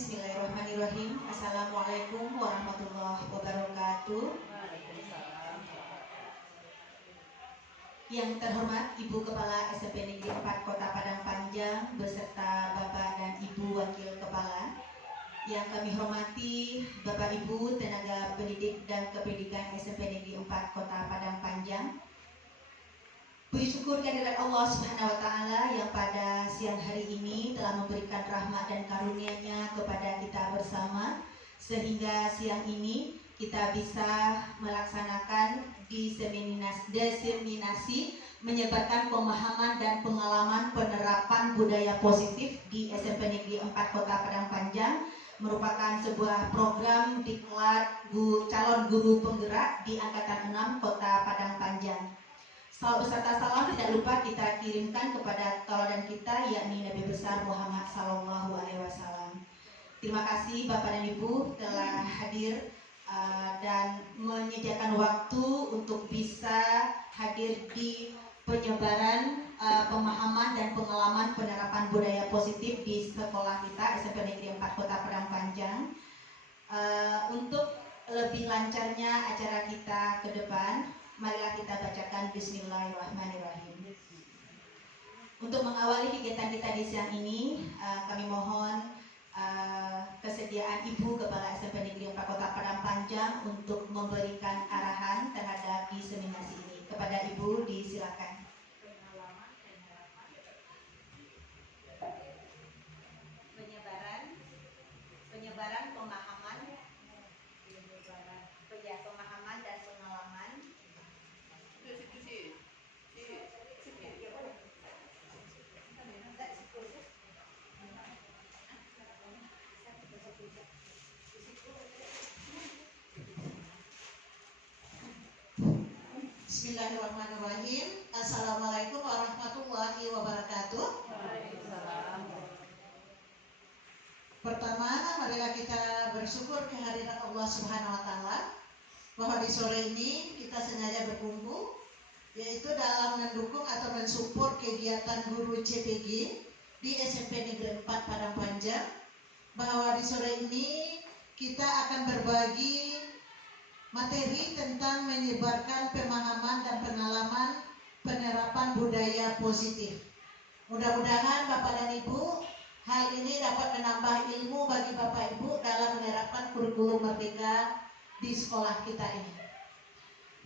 Bismillahirrahmanirrahim. Assalamualaikum warahmatullahi wabarakatuh. Yang terhormat Ibu Kepala SMP Negeri 4 Kota Padang Panjang beserta Bapak dan Ibu Wakil Kepala. Yang kami hormati Bapak Ibu tenaga pendidik dan kependidikan SMP Negeri 4 Kota Padang Panjang. Puji syukur kehadirat Allah Subhanahu wa Ta'ala yang pada siang hari ini telah memberikan rahmat dan karunia-Nya kepada kita bersama, sehingga siang ini kita bisa melaksanakan diseminasi menyebarkan pemahaman dan pengalaman penerapan budaya positif di SMP Negeri 4 Kota Padang Panjang, merupakan sebuah program diklat calon guru penggerak di angkatan 6 Kota Padang Panjang. Salam beserta salam tidak lupa kita kirimkan kepada tauladan kita, yakni Nabi besar Muhammad SAW. Terima kasih Bapak dan Ibu telah hadir dan menyediakan waktu untuk bisa hadir di penyebaran pemahaman dan pengalaman penerapan budaya positif di sekolah kita SMP Negeri 4 Kota Padang Panjang. Untuk lebih lancarnya acara kita ke depan, marilah kita bacakan Bismillahirrahmanirrahim. Untuk mengawali kegiatan kita di siang ini, kami mohon kesediaan Ibu Kepala SMP Negeri 4 Kota Padang Panjang untuk memberikan arahan terhadap diseminasi ini. Kepada Ibu disilakan. Penyebaran pemahaman dan pengalaman. Bismillahirrahmanirrahim. Assalamualaikum warahmatullahi wabarakatuh. Pertama, marilah kita bersyukur kehadiran Allah Subhanahu wa Ta'ala bahwa di sore ini kita sengaja berkumpul, yaitu dalam mendukung atau mensupport kegiatan guru CPG di SMP Negeri 4 Padang Panjang, bahwa di sore ini kita akan berbagi materi tentang menyebarkan pemahaman dan pengalaman penerapan budaya positif. Mudah-mudahan Bapak dan Ibu, hal ini dapat menambah ilmu bagi Bapak Ibu dalam menerapkan kurikulum merdeka di sekolah kita ini.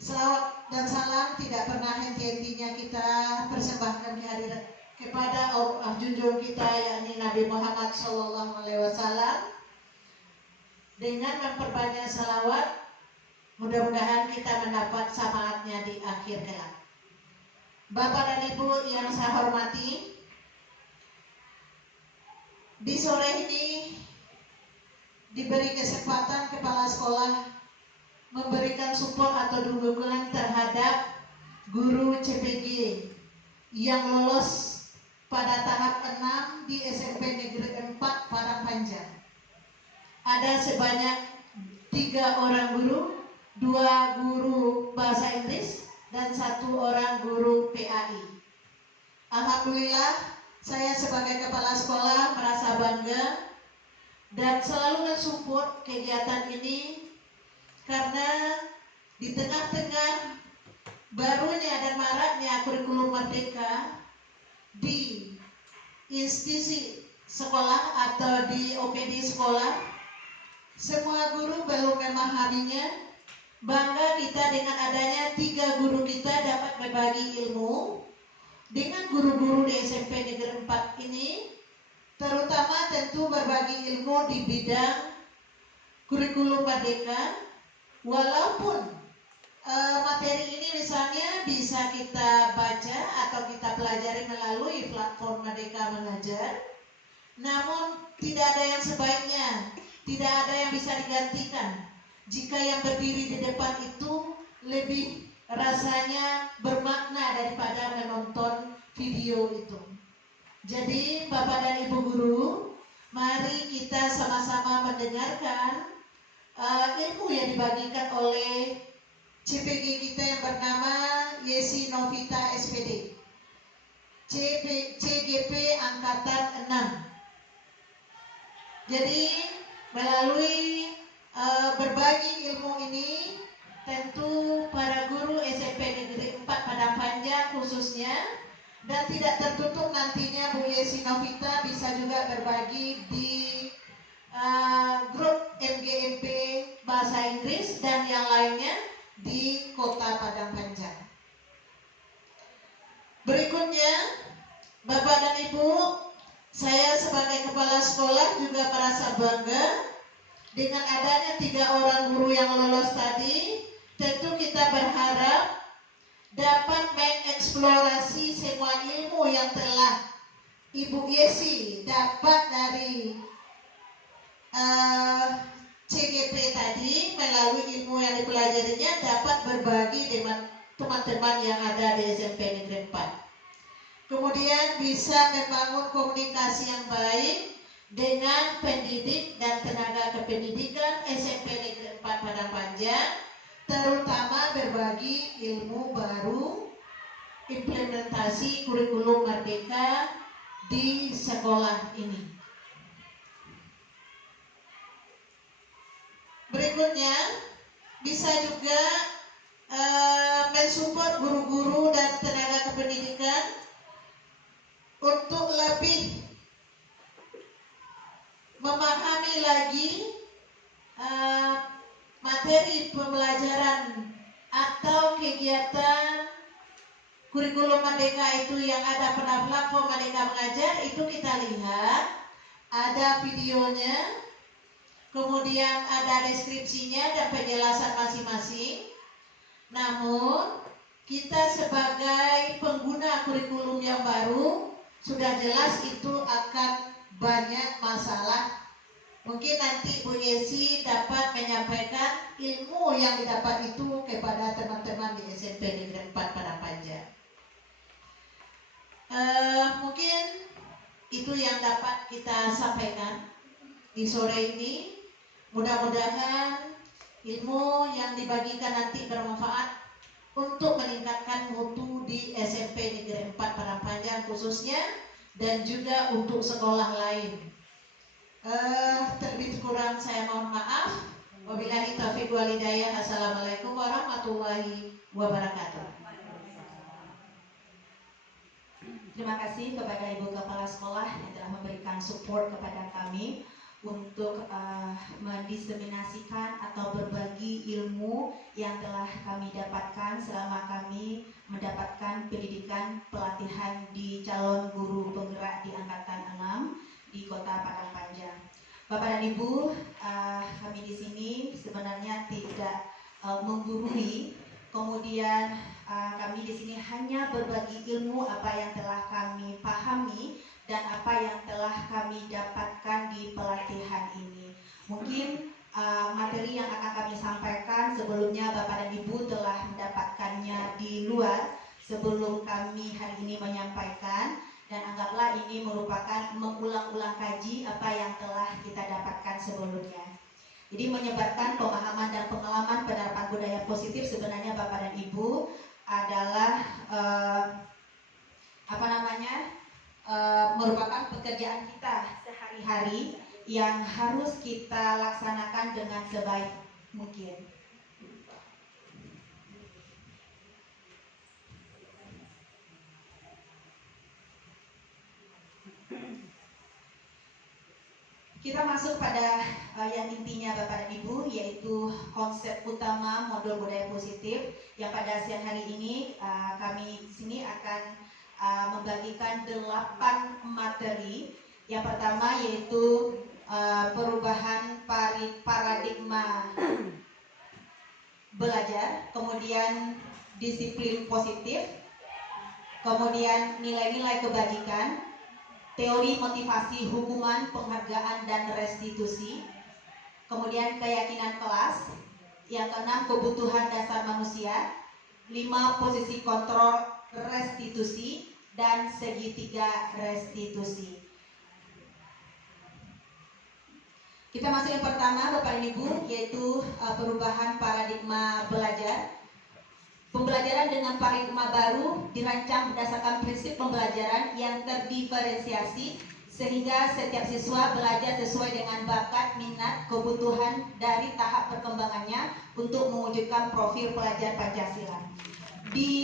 Selawat dan salam tidak pernah henti-hentinya kita persembahkan kehadiran kepada junjungan kita, yakni Nabi Muhammad SAW. Dengan memperbanyak salawat, mudah-mudahan kita mendapat syafaatnya di akhir kelak. Bapak dan Ibu yang saya hormati, di sore ini diberi kesempatan kepala sekolah memberikan support atau dukungan terhadap guru CPG yang lolos pada tahap 6 di SMP Negeri 4 Padang Panjang. Ada sebanyak 3 orang guru, 2 guru bahasa Inggris dan 1 orang guru PAI. Alhamdulillah, saya sebagai kepala sekolah merasa bangga dan selalu mensupport kegiatan ini, karena di tengah-tengah barunya dan maraknya kurikulum merdeka di institusi sekolah atau di OPD sekolah, semua guru belum memahaminya. Bangga kita dengan adanya 3 guru kita dapat berbagi ilmu dengan guru-guru di SMP Negeri 4 ini, terutama tentu berbagi ilmu di bidang kurikulum merdeka. Walaupun materi ini misalnya bisa kita baca atau kita pelajari melalui platform Merdeka Mengajar, namun tidak ada yang sebaiknya, tidak ada yang bisa digantikan jika yang berdiri di depan itu lebih rasanya bermakna daripada menonton video itu. Jadi Bapak dan Ibu guru, mari kita sama-sama mendengarkan ilmu yang dibagikan oleh CPG kita yang bernama Yesi Novita SPD, CGP Angkatan 6. Jadi melalui berbagi ilmu ini, tentu para guru SMP Negeri 4 Padang Panjang khususnya, dan tidak tertutup nantinya Bu Yesi Novita bisa juga berbagi di grup MGMP Bahasa Inggris dan yang lainnya di Kota Padang Panjang. Berikutnya, Bapak dan Ibu, saya sebagai kepala sekolah juga merasa bangga dengan adanya 3 orang guru yang lolos tadi. Tentu kita berharap dapat mengeksplorasi semua ilmu yang telah Ibu Yesi dapat dari CGP tadi. Melalui ilmu yang dipelajarinya dapat berbagi dengan teman-teman yang ada di SMP Negeri 4. Kemudian bisa membangun komunikasi yang baik dengan pendidik dan tenaga kependidikan SMP Negeri 4 Padang Panjang, terutama berbagi ilmu baru, implementasi kurikulum Merdeka di sekolah ini. Berikutnya, bisa juga mensupport guru-guru dan tenaga kependidikan untuk lebih memahami lagi materi pembelajaran atau kegiatan kurikulum Merdeka itu yang ada pada platform Merdeka Mengajar. Itu kita lihat ada videonya, kemudian ada deskripsinya dan penjelasan masing-masing. Namun kita sebagai pengguna kurikulum yang baru sudah jelas itu akan banyak masalah. Mungkin nanti Bu Yesi dapat menyampaikan ilmu yang didapat itu kepada teman-teman di SMP Negeri 4 Padang Panjang. Mungkin itu yang dapat kita sampaikan di sore ini. Mudah-mudahan ilmu yang dibagikan nanti bermanfaat untuk meningkatkan mutu di SMP Negeri 4 Padang Panjang khususnya, dan juga untuk sekolah lain. Terlebih kurang saya mohon maaf. Wabillahi taufiq wal hidayah. Assalamualaikum warahmatullahi wabarakatuh. Terima kasih kepada Ibu Kepala Sekolah yang telah memberikan support kepada kami untuk mendiseminasikan atau berbagi ilmu yang telah kami dapatkan selama kami mendapatkan pendidikan pelatihan di calon guru penggerak di Angkatan 6 di Kota Padang Panjang. Bapak dan Ibu, kami di sini sebenarnya tidak menggurui, kemudian kami di sini hanya berbagi ilmu apa yang telah kami pahami dan apa yang telah kami dapatkan di pelatihan ini. Mungkin materi yang akan kami sampaikan sebelumnya Bapak dan Ibu telah mendapatkannya di luar sebelum kami hari ini menyampaikan, dan anggaplah ini merupakan mengulang-ulang kaji apa yang telah kita dapatkan sebelumnya. Jadi menyebarkan pemahaman dan pengalaman penerapan budaya positif sebenarnya Bapak dan Ibu adalah merupakan pekerjaan kita sehari-hari yang harus kita laksanakan dengan sebaik mungkin. Kita masuk pada yang intinya Bapak dan Ibu, yaitu konsep utama modul budaya positif yang pada siang hari ini kami di sini akan membagikan 8 materi. Yang pertama yaitu perubahan paradigma belajar, kemudian disiplin positif, kemudian nilai-nilai kebajikan, teori motivasi, hukuman, penghargaan, dan restitusi, kemudian keyakinan kelas, yang keenam kebutuhan dasar manusia, 5 posisi kontrol restitusi, dan segitiga restitusi. Kita masuk yang pertama Bapak dan Ibu, yaitu perubahan paradigma belajar. Pembelajaran dengan paradigma baru dirancang berdasarkan prinsip pembelajaran yang terdiferensiasi sehingga setiap siswa belajar sesuai dengan bakat, minat, kebutuhan dari tahap perkembangannya untuk mewujudkan profil pelajar Pancasila. Di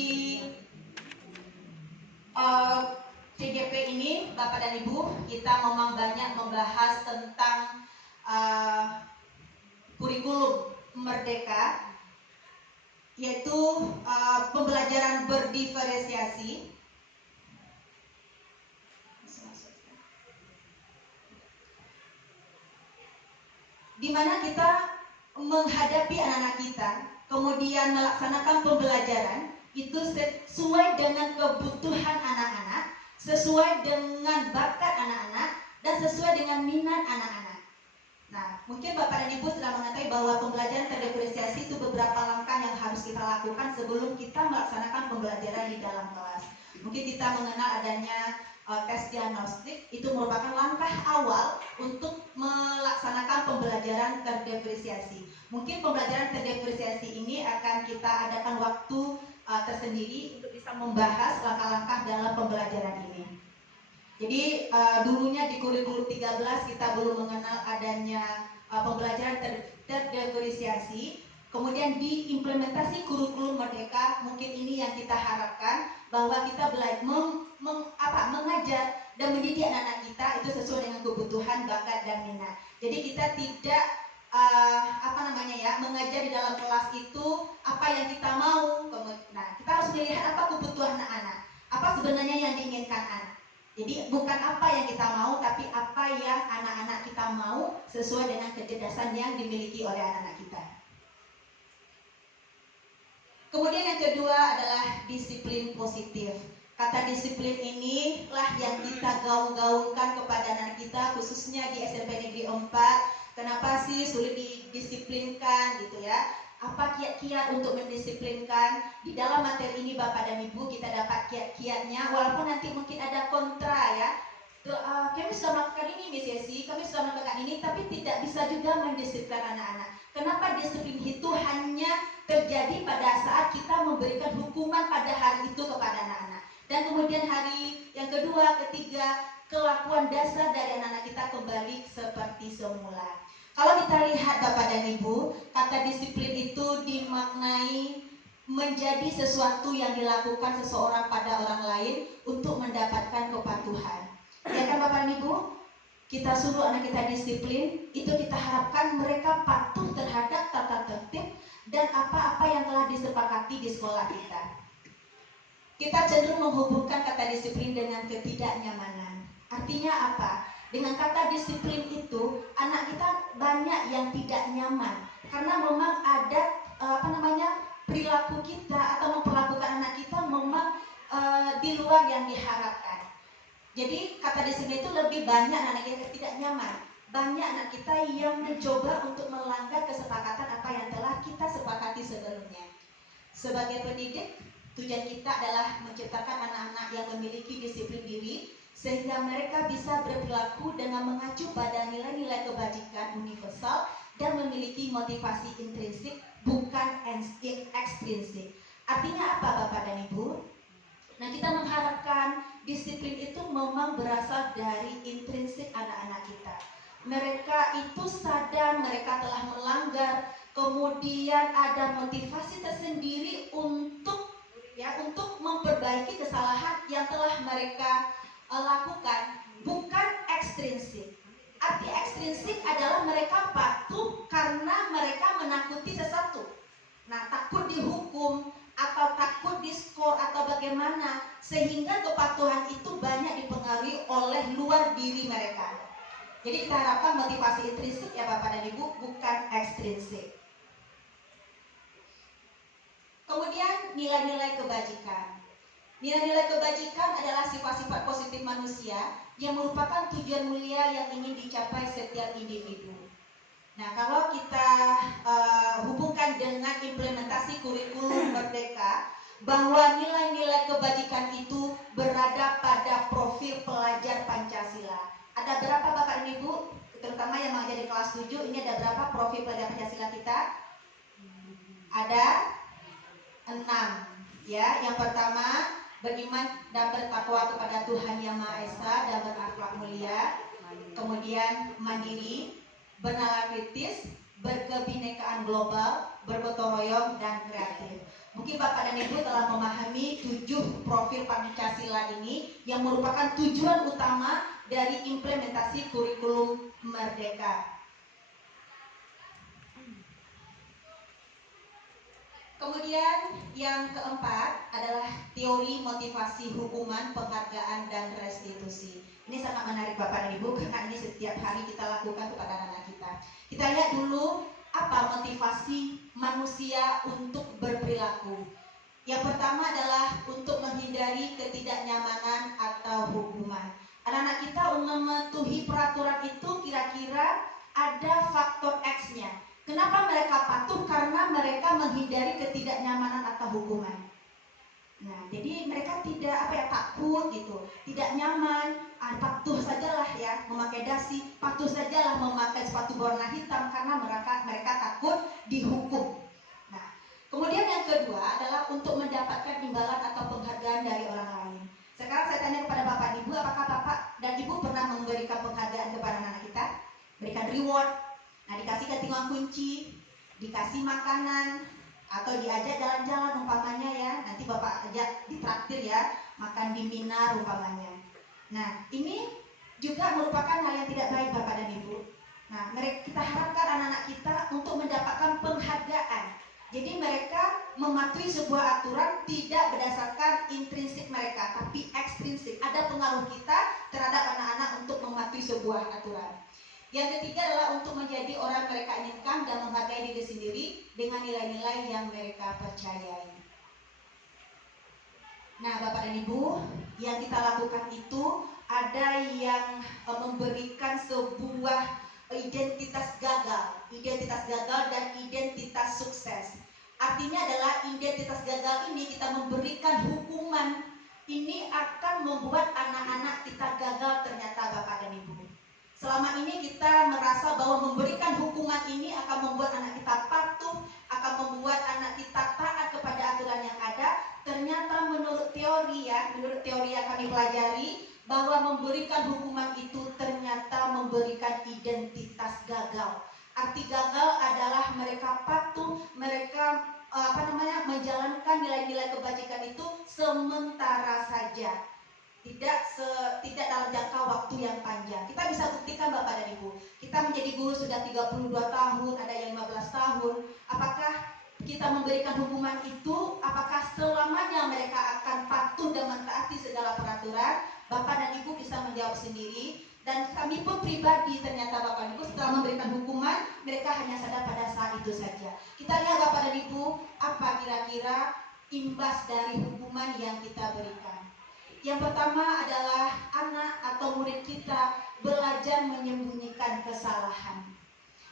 CGP ini, Bapak dan Ibu, kita memang banyak membahas tentang kurikulum merdeka, yaitu pembelajaran berdiferensiasi, di mana kita menghadapi anak-anak kita, kemudian melaksanakan pembelajaran itu sesuai dengan kebutuhan anak-anak, sesuai dengan bakat anak-anak, dan sesuai dengan minat anak-anak. Nah, mungkin Bapak dan Ibu sudah mengetahui bahwa pembelajaran terdiferensiasi itu beberapa langkah yang harus kita lakukan sebelum kita melaksanakan pembelajaran di dalam kelas. Mungkin kita mengenal adanya tes diagnostik, itu merupakan langkah awal untuk melaksanakan pembelajaran terdiferensiasi. Mungkin pembelajaran terdiferensiasi ini akan kita adakan waktu tersendiri untuk bisa membahas langkah-langkah dalam pembelajaran ini. Jadi dulunya di kurikulum 13 kita belum mengenal adanya pembelajaran terdiferensiasi. Kemudian di implementasi kurikulum merdeka, mungkin ini yang kita harapkan, bahwa kita mengajar dan mendidik anak-anak kita itu sesuai dengan kebutuhan, bakat, dan minat. Jadi kita tidak mengajar di dalam kelas itu apa yang kita mau. Nah, kita harus melihat apa kebutuhan anak-anak, apa sebenarnya yang diinginkan anak. Jadi bukan apa yang kita mau, tapi apa yang anak-anak kita mau sesuai dengan kecerdasan yang dimiliki oleh anak-anak kita. Kemudian yang kedua adalah disiplin positif. Kata disiplin inilah yang kita gaung-gaungkan kepada anak kita, khususnya di SMP Negeri 4. Kenapa sih sulit didisiplinkan gitu ya? Apa kiat-kiat untuk mendisiplinkan? Di dalam materi ini Bapak dan Ibu kita dapat kiat-kiatnya, walaupun nanti mungkin ada kontra ya. Kami sudah melakukan ini Miss Yesi, kami sudah melakukan ini, tapi tidak bisa juga mendisiplinkan anak-anak. Kenapa disiplin itu hanya terjadi pada saat kita memberikan hukuman pada hari itu kepada anak-anak, dan kemudian hari yang kedua, ketiga, kelakuan dasar dari anak-anak kita kembali seperti semula. Kalau kita lihat Bapak dan Ibu, kata disiplin itu dimaknai menjadi sesuatu yang dilakukan seseorang pada orang lain untuk mendapatkan kepatuhan. Ya kan Bapak dan Ibu? Kita suruh anak kita disiplin, itu kita harapkan mereka patuh terhadap tata tertib dan apa-apa yang telah disepakati di sekolah kita. Kita cenderung menghubungkan kata disiplin dengan ketidaknyamanan. Artinya apa? Dengan kata disiplin itu, anak kita banyak yang tidak nyaman karena memang ada perilaku kita atau memperlakukan anak kita memang di luar yang diharapkan. Jadi kata disiplin itu lebih banyak anak kita tidak nyaman. Banyak anak kita yang mencoba untuk melanggar kesepakatan apa yang telah kita sepakati sebelumnya. Sebagai pendidik, tujuan kita adalah menciptakan anak-anak yang memiliki disiplin diri, sehingga mereka bisa berperilaku dengan mengacu pada nilai-nilai kebajikan universal dan memiliki motivasi intrinsik, bukan ekstrinsik. Artinya apa Bapak dan Ibu? Nah, kita mengharapkan disiplin itu memang berasal dari intrinsik anak-anak kita. Mereka itu sadar mereka telah melanggar, kemudian ada motivasi tersendiri untuk memperbaiki kesalahan yang telah mereka lakukan, bukan ekstrinsik. Arti ekstrinsik adalah mereka patuh karena mereka menakuti sesuatu. Nah, takut dihukum atau takut diskor atau bagaimana, sehingga kepatuhan itu banyak dipengaruhi oleh luar diri mereka. Jadi kita harapkan motivasi intrinsik ya Bapak dan Ibu, bukan ekstrinsik. Kemudian nilai-nilai kebajikan. Nilai-nilai kebajikan adalah sifat-sifat positif manusia yang merupakan tujuan mulia yang ingin dicapai setiap individu. Nah, kalau kita hubungkan dengan implementasi kurikulum merdeka, bahwa nilai-nilai kebajikan itu berada pada profil pelajar Pancasila. Ada berapa Bapak dan Ibu, terutama yang mengajar di kelas 7, ini ada berapa profil pelajar Pancasila kita? Ada 6. Ya, yang pertama beriman dan bertakwa kepada Tuhan Yang Maha Esa dan berakhlak mulia, kemudian mandiri, bernalar kritis, berkebinekaan global, bergotong royong, dan kreatif. Mungkin Bapak dan Ibu telah memahami 7 profil Pancasila ini yang merupakan tujuan utama dari implementasi kurikulum Merdeka. Kemudian yang keempat adalah teori motivasi hukuman, penghargaan, dan restitusi. Ini sangat menarik Bapak dan Ibu karena ini setiap hari kita lakukan kepada anak-anak kita. Kita lihat dulu apa motivasi manusia untuk berperilaku. Yang pertama adalah untuk menghindari ketidaknyamanan atau hukuman. Anak-anak kita mematuhi peraturan itu kira-kira ada faktor X-nya. Kenapa mereka patuh? Karena mereka menghindari ketidaknyamanan atau hukuman. Nah, jadi mereka tidak takut gitu, tidak nyaman, patuh sajalah ya memakai dasi, patuh sajalah memakai sepatu warna hitam karena mereka takut dihukum. Nah, kemudian yang kedua adalah untuk mendapatkan imbalan atau penghargaan dari orang lain. Sekarang saya tanya kepada Bapak Ibu, apakah Bapak dan Ibu pernah memberikan penghargaan kepada anak kita? Berikan reward. Nah, dikasih ketinggalan kunci, dikasih makanan, atau diajak jalan-jalan umpamanya ya. Nanti Bapak ajak ditraktir ya, makan di Mina umpamanya. Nah, ini juga merupakan hal yang tidak baik Bapak dan Ibu. Nah, kita harapkan anak-anak kita untuk mendapatkan penghargaan. Jadi mereka mematuhi sebuah aturan tidak berdasarkan intrinsik mereka, tapi ekstrinsik. Ada pengaruh kita terhadap anak-anak untuk mematuhi sebuah aturan. Yang ketiga adalah untuk menjadi orang yang mereka inginkan dan menghargai diri sendiri dengan nilai-nilai yang mereka percayai. Nah, Bapak dan Ibu, yang kita lakukan itu ada yang memberikan sebuah identitas gagal dan identitas sukses. Artinya adalah identitas gagal ini kita memberikan hukuman. Ini akan membuat anak-anak kita gagal ternyata Bapak dan Ibu. Selama ini kita merasa bahwa memberikan hukuman ini akan membuat anak kita patuh, akan membuat anak kita taat kepada aturan yang ada. Ternyata menurut teori yang kami pelajari, bahwa memberikan hukuman itu ternyata memberikan identitas gagal. Arti gagal adalah mereka patuh, mereka menjalankan nilai-nilai kebajikan itu sementara saja. Tidak dalam jangka waktu yang panjang. Kita bisa buktikan Bapak dan Ibu, kita menjadi guru sudah 32 tahun, ada yang 15 tahun. Apakah kita memberikan hukuman itu, apakah selamanya mereka akan patuh dan mentaati segala peraturan? Bapak dan Ibu bisa menjawab sendiri. Dan kami pun pribadi ternyata Bapak dan Ibu setelah memberikan hukuman, mereka hanya sadar pada saat itu saja. Kita lihat Bapak dan Ibu, apa kira-kira imbas dari hukuman yang kita berikan. Yang pertama adalah anak atau murid kita belajar menyembunyikan kesalahan.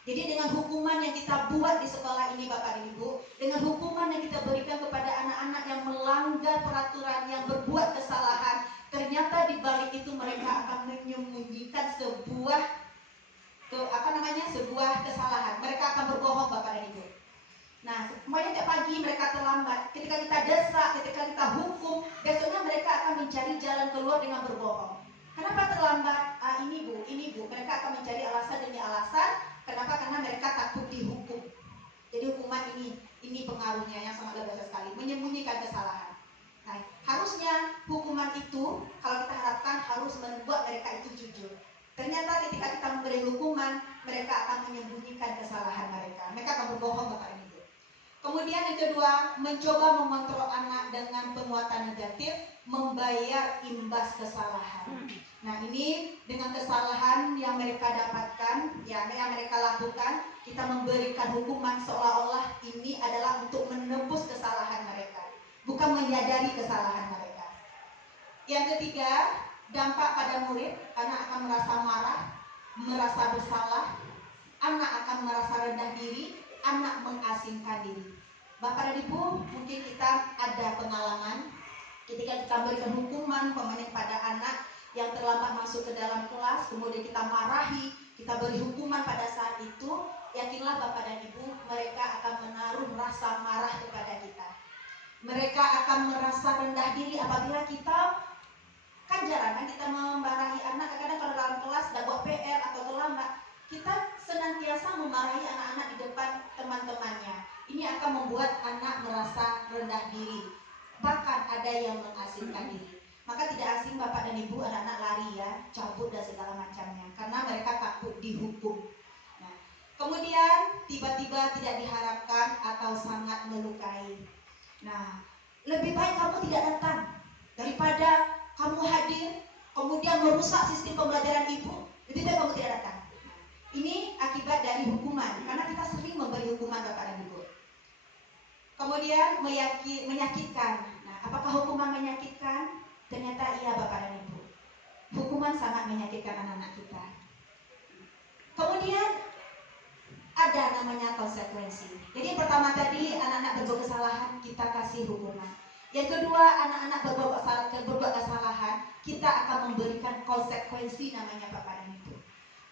Jadi dengan hukuman yang kita buat di sekolah ini Bapak dan Ibu, dengan hukuman yang kita berikan kepada anak-anak yang melanggar peraturan, yang berbuat kesalahan, ternyata di balik itu mereka akan menyembunyikan sebuah kesalahan. Mereka akan berbohong Bapak dan Ibu. Nah, semuanya tiap pagi mereka terlambat. Ketika kita desak, ketika kita hukum, besoknya mereka akan mencari jalan keluar dengan berbohong. Kenapa terlambat? Ini bu. Mereka akan mencari alasan demi alasan. Kenapa? Karena mereka takut dihukum. Jadi hukuman ini pengaruhnya yang sangat luar biasa sekali. Menyembunyikan kesalahan. Nah, harusnya hukuman itu, kalau kita harapkan harus membuat mereka itu jujur. Ternyata ketika kita memberi hukuman, mereka akan menyembunyikan kesalahan mereka. Mereka akan berbohong Bapak ini. Kemudian yang kedua, mencoba mengontrol anak dengan penguatan negatif, membayar imbas kesalahan. Nah, ini dengan kesalahan yang mereka dapatkan, yang mereka lakukan, kita memberikan hukuman seolah-olah ini adalah untuk menebus kesalahan mereka, bukan menyadari kesalahan mereka. Yang ketiga, dampak pada murid, anak akan merasa marah, merasa bersalah, anak akan merasa rendah diri, anak mengasingkan diri. Bapak dan Ibu, mungkin kita ada pengalaman ketika kita berikan hukuman pada anak yang terlambat masuk ke dalam kelas, kemudian kita marahi, kita beri hukuman pada saat itu, yakinlah Bapak dan Ibu, mereka akan menaruh rasa marah kepada kita. Mereka akan merasa rendah diri apabila kita, kan jarang kan kita memarahi anak. Kadang-kadang kalau dalam kelas tidak buat PR atau terlambat, kita senantiasa memarahi anak-anak di depan teman-temannya. Ini akan membuat anak merasa rendah diri, bahkan ada yang mengasingkan diri. Maka tidak asing Bapak dan Ibu, anak-anak lari ya, cabut dan segala macamnya, karena mereka takut dihukum. Nah, kemudian tiba-tiba tidak diharapkan atau sangat melukai. Nah, lebih baik kamu tidak datang daripada kamu hadir kemudian merusak sistem pembelajaran ibu. Lebih baik kamu tidak datang. Nah, ini akibat dari hukuman, karena kita sering memberi hukuman Bapak dan Ibu. Kemudian menyakitkan. Nah, apakah hukuman menyakitkan? Ternyata iya Bapak dan Ibu. Hukuman sangat menyakitkan anak-anak kita. Kemudian ada namanya konsekuensi. Jadi yang pertama tadi, anak-anak berbuat kesalahan, kita kasih hukuman. Yang kedua, anak-anak berbuat kesalahan, kita akan memberikan konsekuensi, namanya Bapak dan Ibu.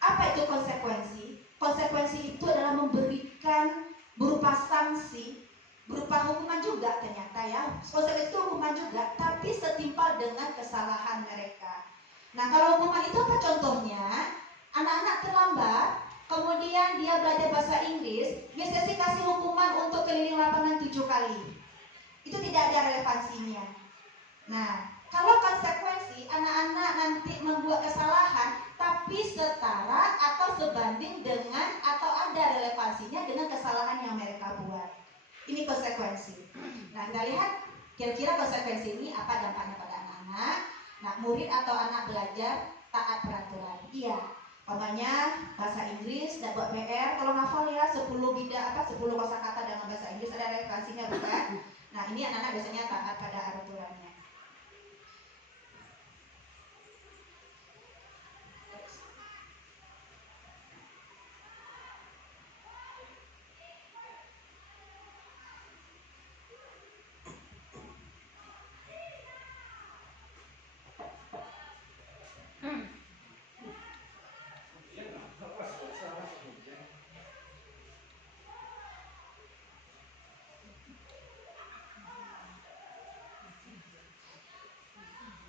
Apa itu konsekuensi? Konsekuensi itu adalah memberikan berupa sanksi, berupa hukuman juga ternyata ya. Konsekuensi itu hukuman juga, tapi setimpal dengan kesalahan mereka. Nah, kalau hukuman itu apa contohnya? Anak-anak terlambat, kemudian dia belajar bahasa Inggris, biasanya kasih hukuman untuk keliling lapangan 7 kali. Itu tidak ada relevansinya. Nah, kalau konsekuensi, anak-anak nanti membuat kesalahan, tapi setara atau sebanding dengan atau ada relevansinya dengan kesalahan yang mereka buat. Ini konsekuensi. Nah, kita lihat kira-kira konsekuensi ini apa dampaknya pada anak-anak. Nah, murid atau anak belajar taat peraturan. Iya. Umpamanya bahasa Inggris dan buat PR, kalau hafal ya 10 kosakata dalam bahasa Inggris, ada relevansinya bukan? Nah, ini anak-anak biasanya taat pada aturannya.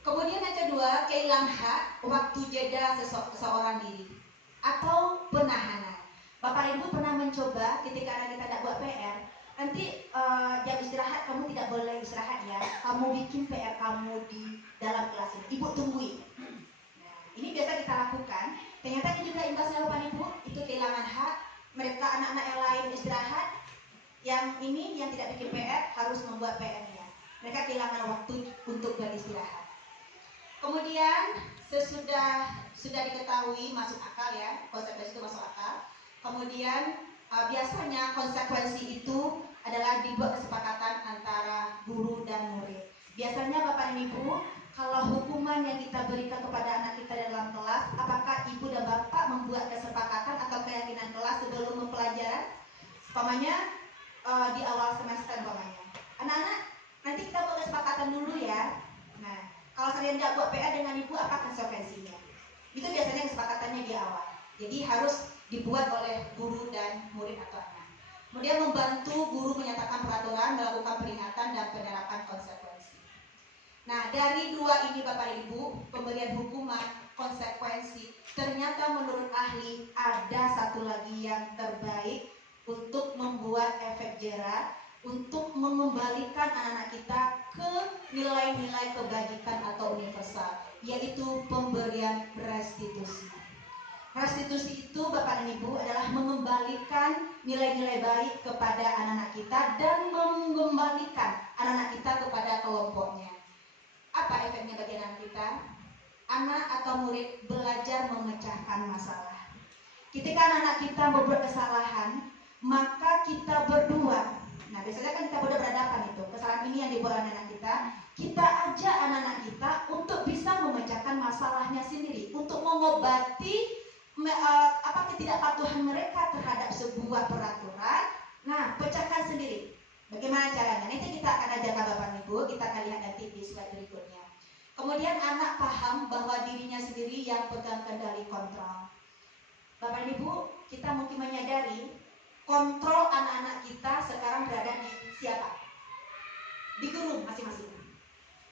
Kemudian yang kedua, kehilangan hak waktu jeda seseorang diri atau penahanan. Bapak Ibu pernah mencoba ketika anak kita tidak buat PR, nanti jam istirahat kamu tidak boleh istirahat ya, kamu bikin PR kamu di dalam kelas ini, Ibu tungguin. Nah, ini biasa kita lakukan. Ternyata ini juga imbasnya Bapak Ibu, itu kehilangan hak. Mereka anak-anak yang lain istirahat, yang ini yang tidak bikin PR harus membuat PR-nya. Mereka kehilangan waktu untuk beristirahat. Kemudian sudah diketahui masuk akal ya, konsekuensi itu masuk akal. Kemudian biasanya konsekuensi itu adalah dibuat kesepakatan antara guru dan murid. Biasanya Bapak dan Ibu, kalau hukuman yang kita berikan kepada anak kita dalam kelas, apakah Ibu dan Bapak membuat kesepakatan atau keyakinan kelas sebelum mempelajaran? Umpamanya di awal semester umpamanya, anak-anak nanti kita buat kesepakatan dulu ya. Nah, kalau kalian tidak buat PR dengan Ibu, apa konsekuensinya? Itu biasanya kesepakatannya di awal. Jadi harus dibuat oleh guru dan murid atau anak. Kemudian membantu guru menyatakan peraturan, melakukan peringatan dan penerapan konsekuensi. Nah, dari dua ini Bapak Ibu, pemberian hukuman, konsekuensi, ternyata menurut ahli ada satu lagi yang terbaik untuk membuat efek jera, untuk mengembalikan anak-anak kita ke nilai-nilai kebajikan atau universal, yaitu pemberian restitusi. Restitusi itu Bapak dan Ibu adalah mengembalikan nilai-nilai baik kepada anak-anak kita dan mengembalikan anak-anak kita kepada kelompoknya. Apa efeknya bagi anak kita? Anak atau murid belajar memecahkan masalah. Ketika anak-anak kita membuat kesalahan, maka kita berdua, nah biasanya kan kita udah berhadapan itu, kesalahan ini yang dibuat anak-anak kita ajak anak-anak kita untuk bisa memecahkan masalahnya sendiri, untuk mengobati ketidakpatuhan mereka terhadap sebuah peraturan. Nah, pecahkan sendiri. Bagaimana caranya? Nanti kita akan ajarkan Bapak Ibu, kita akan lihat nanti di slide berikutnya. Kemudian anak paham bahwa dirinya sendiri yang pegang kendali kontrol. Bapak Ibu, kita mungkin menyadari kontrol anak-anak kita sekarang berada di siapa? di guru masing-masing.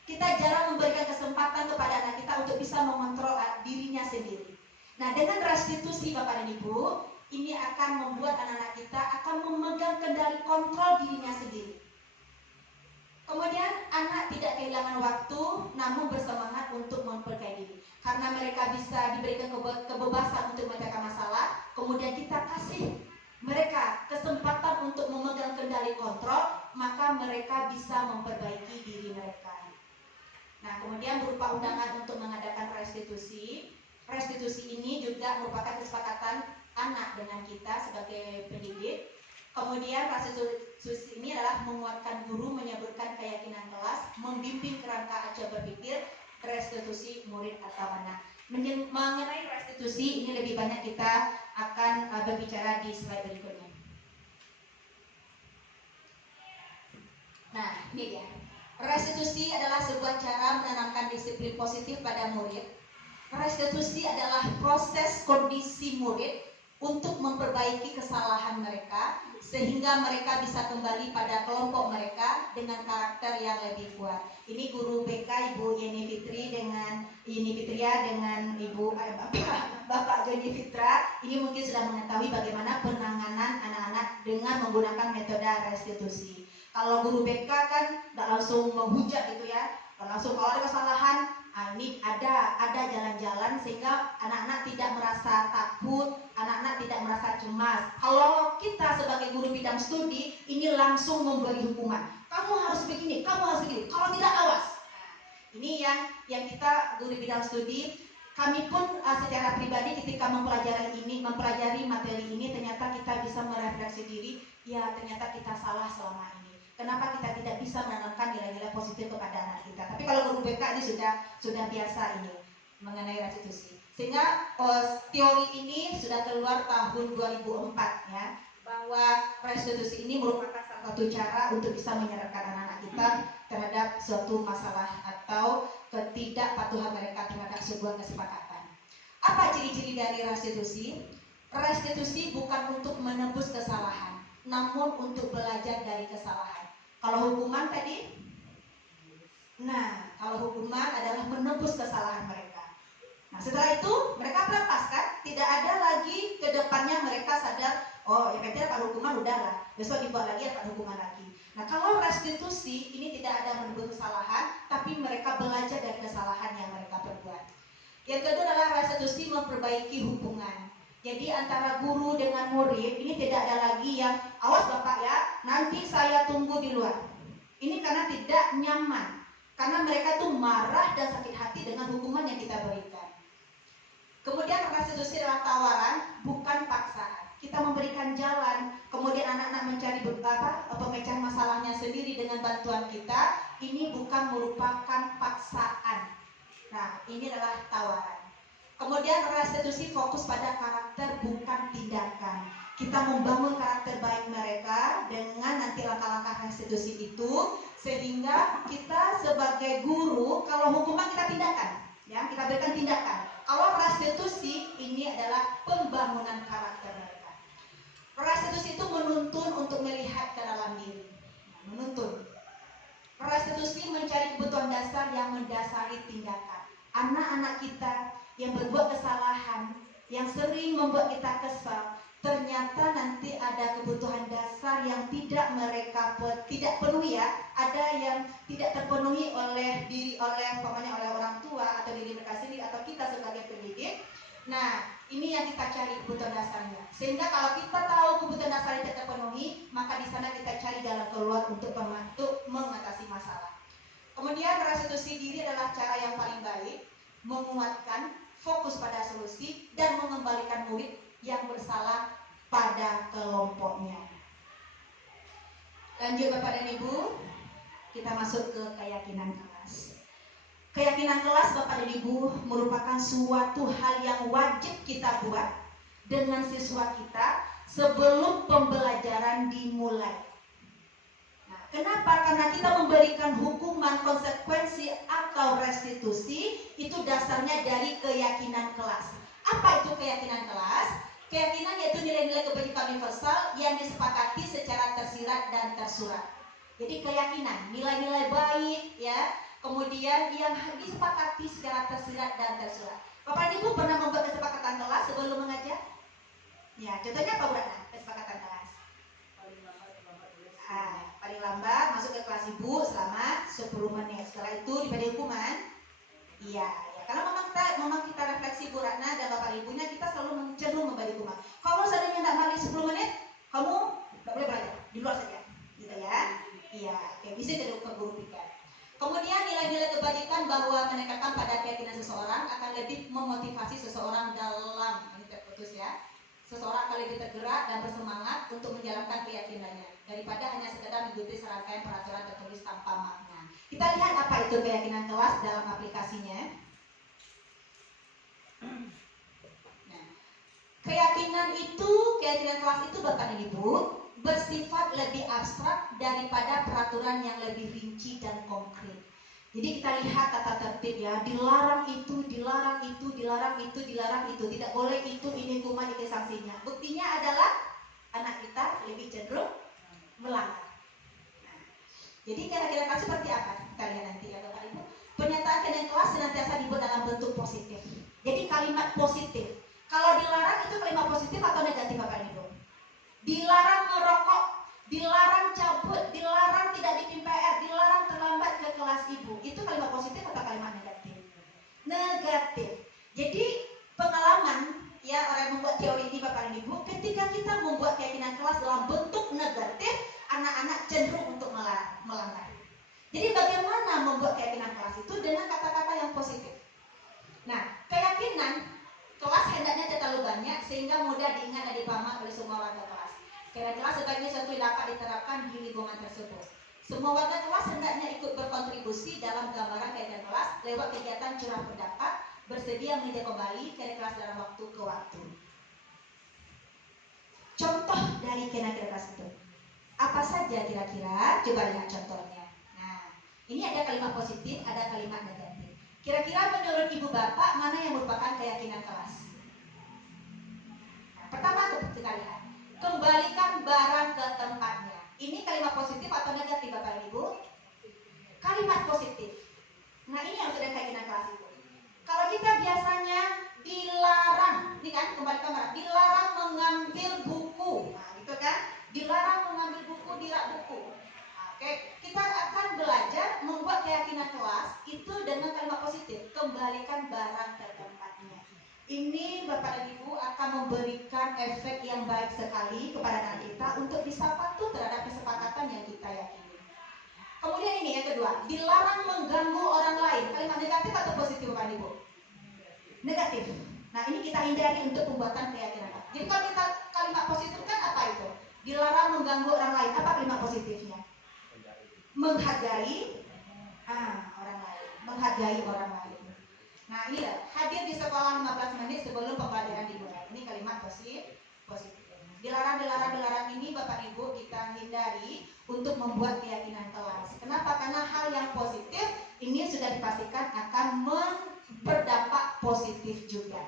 Kita jarang memberikan kesempatan kepada anak kita untuk bisa mengontrol dirinya sendiri. Nah, dengan restitusi Bapak dan Ibu, ini akan membuat anak-anak kita akan memegang kendali kontrol dirinya sendiri. Kemudian anak tidak kehilangan waktu, namun bersemangat untuk memperkaya diri. Karena mereka bisa diberikan kebebasan untuk memecahkan masalah, kemudian kita kasih mereka kesempatan untuk memegang kendali kontrol, maka mereka bisa memperbaiki diri mereka. Nah, kemudian berupa undangan untuk mengadakan restitusi. Restitusi ini juga merupakan kesepakatan anak dengan kita sebagai pendidik. Kemudian restitusi ini adalah menguatkan guru, menyaburkan keyakinan kelas, membimbing kerangka aja berpikir, restitusi murid atau anak. Mengenai restitusi ini lebih banyak kita akan berbicara di slide berikutnya. Nah, ini dia. Restitusi adalah sebuah cara menanamkan disiplin positif pada murid. Restitusi adalah proses kondisi murid untuk memperbaiki kesalahan mereka sehingga mereka bisa kembali pada kelompok mereka dengan karakter yang lebih kuat. Ini guru BK Ibu Yeni Fitria dengan Ibu Bapak Joni Fitra. Ini mungkin sudah mengetahui bagaimana penanganan anak-anak dengan menggunakan metode restitusi. Kalau guru BK kan nggak langsung menghujat gitu ya, langsung kalau ada kesalahan. Ini ada jalan-jalan sehingga anak-anak tidak merasa takut, anak-anak tidak merasa cemas. Kalau kita sebagai guru bidang studi, ini langsung memberi hukuman. Kamu harus begini, kamu harus begini. Kalau tidak, awas. Ini yang kita guru bidang studi, kami pun secara pribadi ketika mempelajari materi ini, ternyata kita bisa merefleksi diri, ya ternyata kita salah selama ini. Kenapa kita tidak bisa menanamkan nilai-nilai positif kepada anak kita? Tapi kalau guru BK ini sudah biasa ini mengenai restitusi. Sehingga teori ini sudah keluar tahun 2004 ya, bahwa restitusi ini merupakan salah satu cara untuk bisa menyadarkan anak-anak kita terhadap suatu masalah atau ketidakpatuhan mereka terhadap sebuah kesepakatan. Apa ciri-ciri dari restitusi? Restitusi bukan untuk menebus kesalahan, namun untuk belajar dari kesalahan. Kalau hukuman tadi, kalau hukuman adalah menebus kesalahan mereka. Nah, setelah itu mereka lepas kan, tidak ada lagi ke depannya mereka sadar, oh ya berarti dapat hukuman udahlah, besok dibuat lagi dapat hukuman lagi. Nah, kalau restitusi ini tidak ada menebus kesalahan, tapi mereka belajar dari kesalahan yang mereka perbuat. Yang kedua adalah restitusi memperbaiki hubungan. Jadi antara guru dengan murid ini tidak ada lagi yang awas Bapak ya, nanti saya tunggu di luar. Ini karena tidak nyaman, karena mereka tuh marah dan sakit hati dengan hukuman yang kita berikan. Kemudian restitusi adalah tawaran, bukan paksaan. Kita memberikan jalan, kemudian anak-anak mencari pemecahan masalahnya sendiri dengan bantuan kita. Ini bukan merupakan paksaan. Nah, ini adalah tawaran. Kemudian restitusi fokus pada karakter bukan tindakan. Kita membangun karakter baik mereka dengan nanti langkah-langkah restitusi itu, sehingga kita sebagai guru, kalau hukuman kita tindakan, ya kita berikan tindakan. Kalau restitusi ini adalah pembangunan karakter mereka. Restitusi itu menuntun untuk melihat ke dalam diri, menuntun. Restitusi mencari kebutuhan dasar yang mendasari tindakan. Anak-anak kita yang berbuat kesalahan, yang sering membuat kita kesal, ternyata nanti ada kebutuhan dasar yang tidak mereka tidak penuhi ya, ada yang tidak terpenuhi oleh orang tua atau diri mereka sendiri atau kita sebagai pendidik. Nah, ini yang kita cari kebutuhan dasarnya. Sehingga kalau kita tahu kebutuhan dasar tidak terpenuhi, maka di sana kita cari jalan keluar untuk mengatasi masalah. Kemudian restitusi diri adalah cara yang paling baik, menguatkan, fokus pada solusi, dan mengembalikan murid yang bersalah pada kelompoknya. Lanjut Bapak dan Ibu, kita masuk ke keyakinan kelas. Keyakinan kelas Bapak dan Ibu merupakan suatu hal yang wajib kita buat dengan siswa kita sebelum pembelajaran dimulai. Nah, kenapa? Karena kita memberikan hukuman, konsekuensi atau restitusi itu dasarnya dari keyakinan kelas. Apa itu keyakinan kelas? Keyakinan yaitu nilai-nilai kebajikan universal yang disepakati secara tersirat dan tersurat. Jadi keyakinan, nilai-nilai baik, ya, kemudian yang disepakati secara tersirat dan tersurat. Bapak Ibu pernah membuat kesepakatan kelas sebelum mengajar? Ya, contohnya apa Bu Ratna? Kesepakatan kelas. Paling lambat masuk ke kelas Ibu selama 10 menit. Setelah itu diberi hukuman. Iya, ya. Kalau memang kita refleksi Bu Ratna dan Bapak Ibunya, kita selalu cenderung memberi hukuman. Kalau seandainya tidak balik 10 menit, kamu tidak boleh belajar, di luar saja, gitu ya. Iya, oke, bisa jadi guru piket. Kemudian nilai-nilai kebajikan bahwa menekatkan pada keyakinan seseorang akan lebih memotivasi seseorang dalam, ini terputus ya, seseorang akan lebih tergerak dan bersemangat untuk menjalankan keyakinannya daripada hanya sekedar mengikuti serangkaian peraturan tertulis tanpa makna. Kita lihat apa itu keyakinan kelas dalam aplikasinya. Nah, keyakinan kelas itu Bapak dan Ibu bersifat lebih abstrak daripada peraturan yang lebih rinci dan konkret. Jadi kita lihat tata tertib ya, dilarang itu, dilarang itu, dilarang itu, dilarang itu, tidak boleh itu, ini hukuman, ini sanksinya. Buktinya adalah anak kita lebih cenderung melanggar. Nah, jadi kira-kira seperti apa? Kita lihat nanti ya Bapak Ibu. Pernyataan keyakinan kelas senantiasa dibuat dalam bentuk positif. Jadi kalimat positif. Kalau dilarang itu kalimat positif atau negatif Bapak Ibu? Dilarang merokok, dilarang cabut, dilarang tidak bikin PR, dilarang terlambat ke kelas Ibu. Itu kalimat positif atau kalimat negatif? Negatif. Jadi pengalaman ya orang yang membuat teori ini Bapak dan Ibu, ketika kita membuat keyakinan kelas dalam bentuk negatif, anak-anak cenderung untuk melanggar. Jadi bagaimana membuat keyakinan kelas itu dengan kata-kata yang positif? Nah, keyakinan kelas hendaknya tidak terlalu banyak sehingga mudah diingat dan dipahami oleh semua warga kelas. Keyakinan kelas sebagai suatu yang dapat diterapkan di lingkungan tersebut. Semua warga kelas hendaknya ikut berkontribusi dalam gambaran keyakinan kelas lewat kegiatan curah pendapat, bersedia meninjau kembali keyakinan kelas dalam waktu ke waktu. Contoh dari keyakinan kelas itu apa saja kira-kira? Coba lihat contohnya. Nah, ini ada kalimat positif, ada kalimat negatif. Kira-kira menurut Ibu Bapak mana yang merupakan keyakinan kelas? Nah, pertama kita lihat, kembalikan barang ke tempatnya. Ini kalimat positif atau negatif Bapak dan Ibu? Kalimat positif. Nah, ini yang sudah keyakinan kelas itu. Kalau kita biasanya dilarang, ini kan kembalikan barang, dilarang mengambil buku, nah gitu kan? Dilarang mengambil buku di rak buku. Oke, kita akan belajar membuat keyakinan kelas itu dengan kalimat positif, kembalikan barang ke tempatnya. Ini Bapak dan Ibu akan memberikan efek yang baik sekali kepada anak kita untuk bisa patuh terhadap kesepakatan yang kita yakini. Kemudian ini yang kedua, dilarang mengganggu orang lain. Kalimat negatif atau positif Bapak dan Ibu? Negatif. Nah, ini kita hindari untuk pembuatan keyakinan. Jadi kalau kita kalimat positif kan apa itu? Dilarang mengganggu orang lain. Apa kalimat positifnya? Menghargai orang lain. Menghargai orang lain. Nah, ini hadir di sekolah 15 menit sebelum pembelajaran dimulai. Ini kalimat positif. Dilarang ini Bapak Ibu kita hindari untuk membuat keyakinan kelas. Kenapa? Karena hal yang positif ini sudah dipastikan akan berdampak positif juga.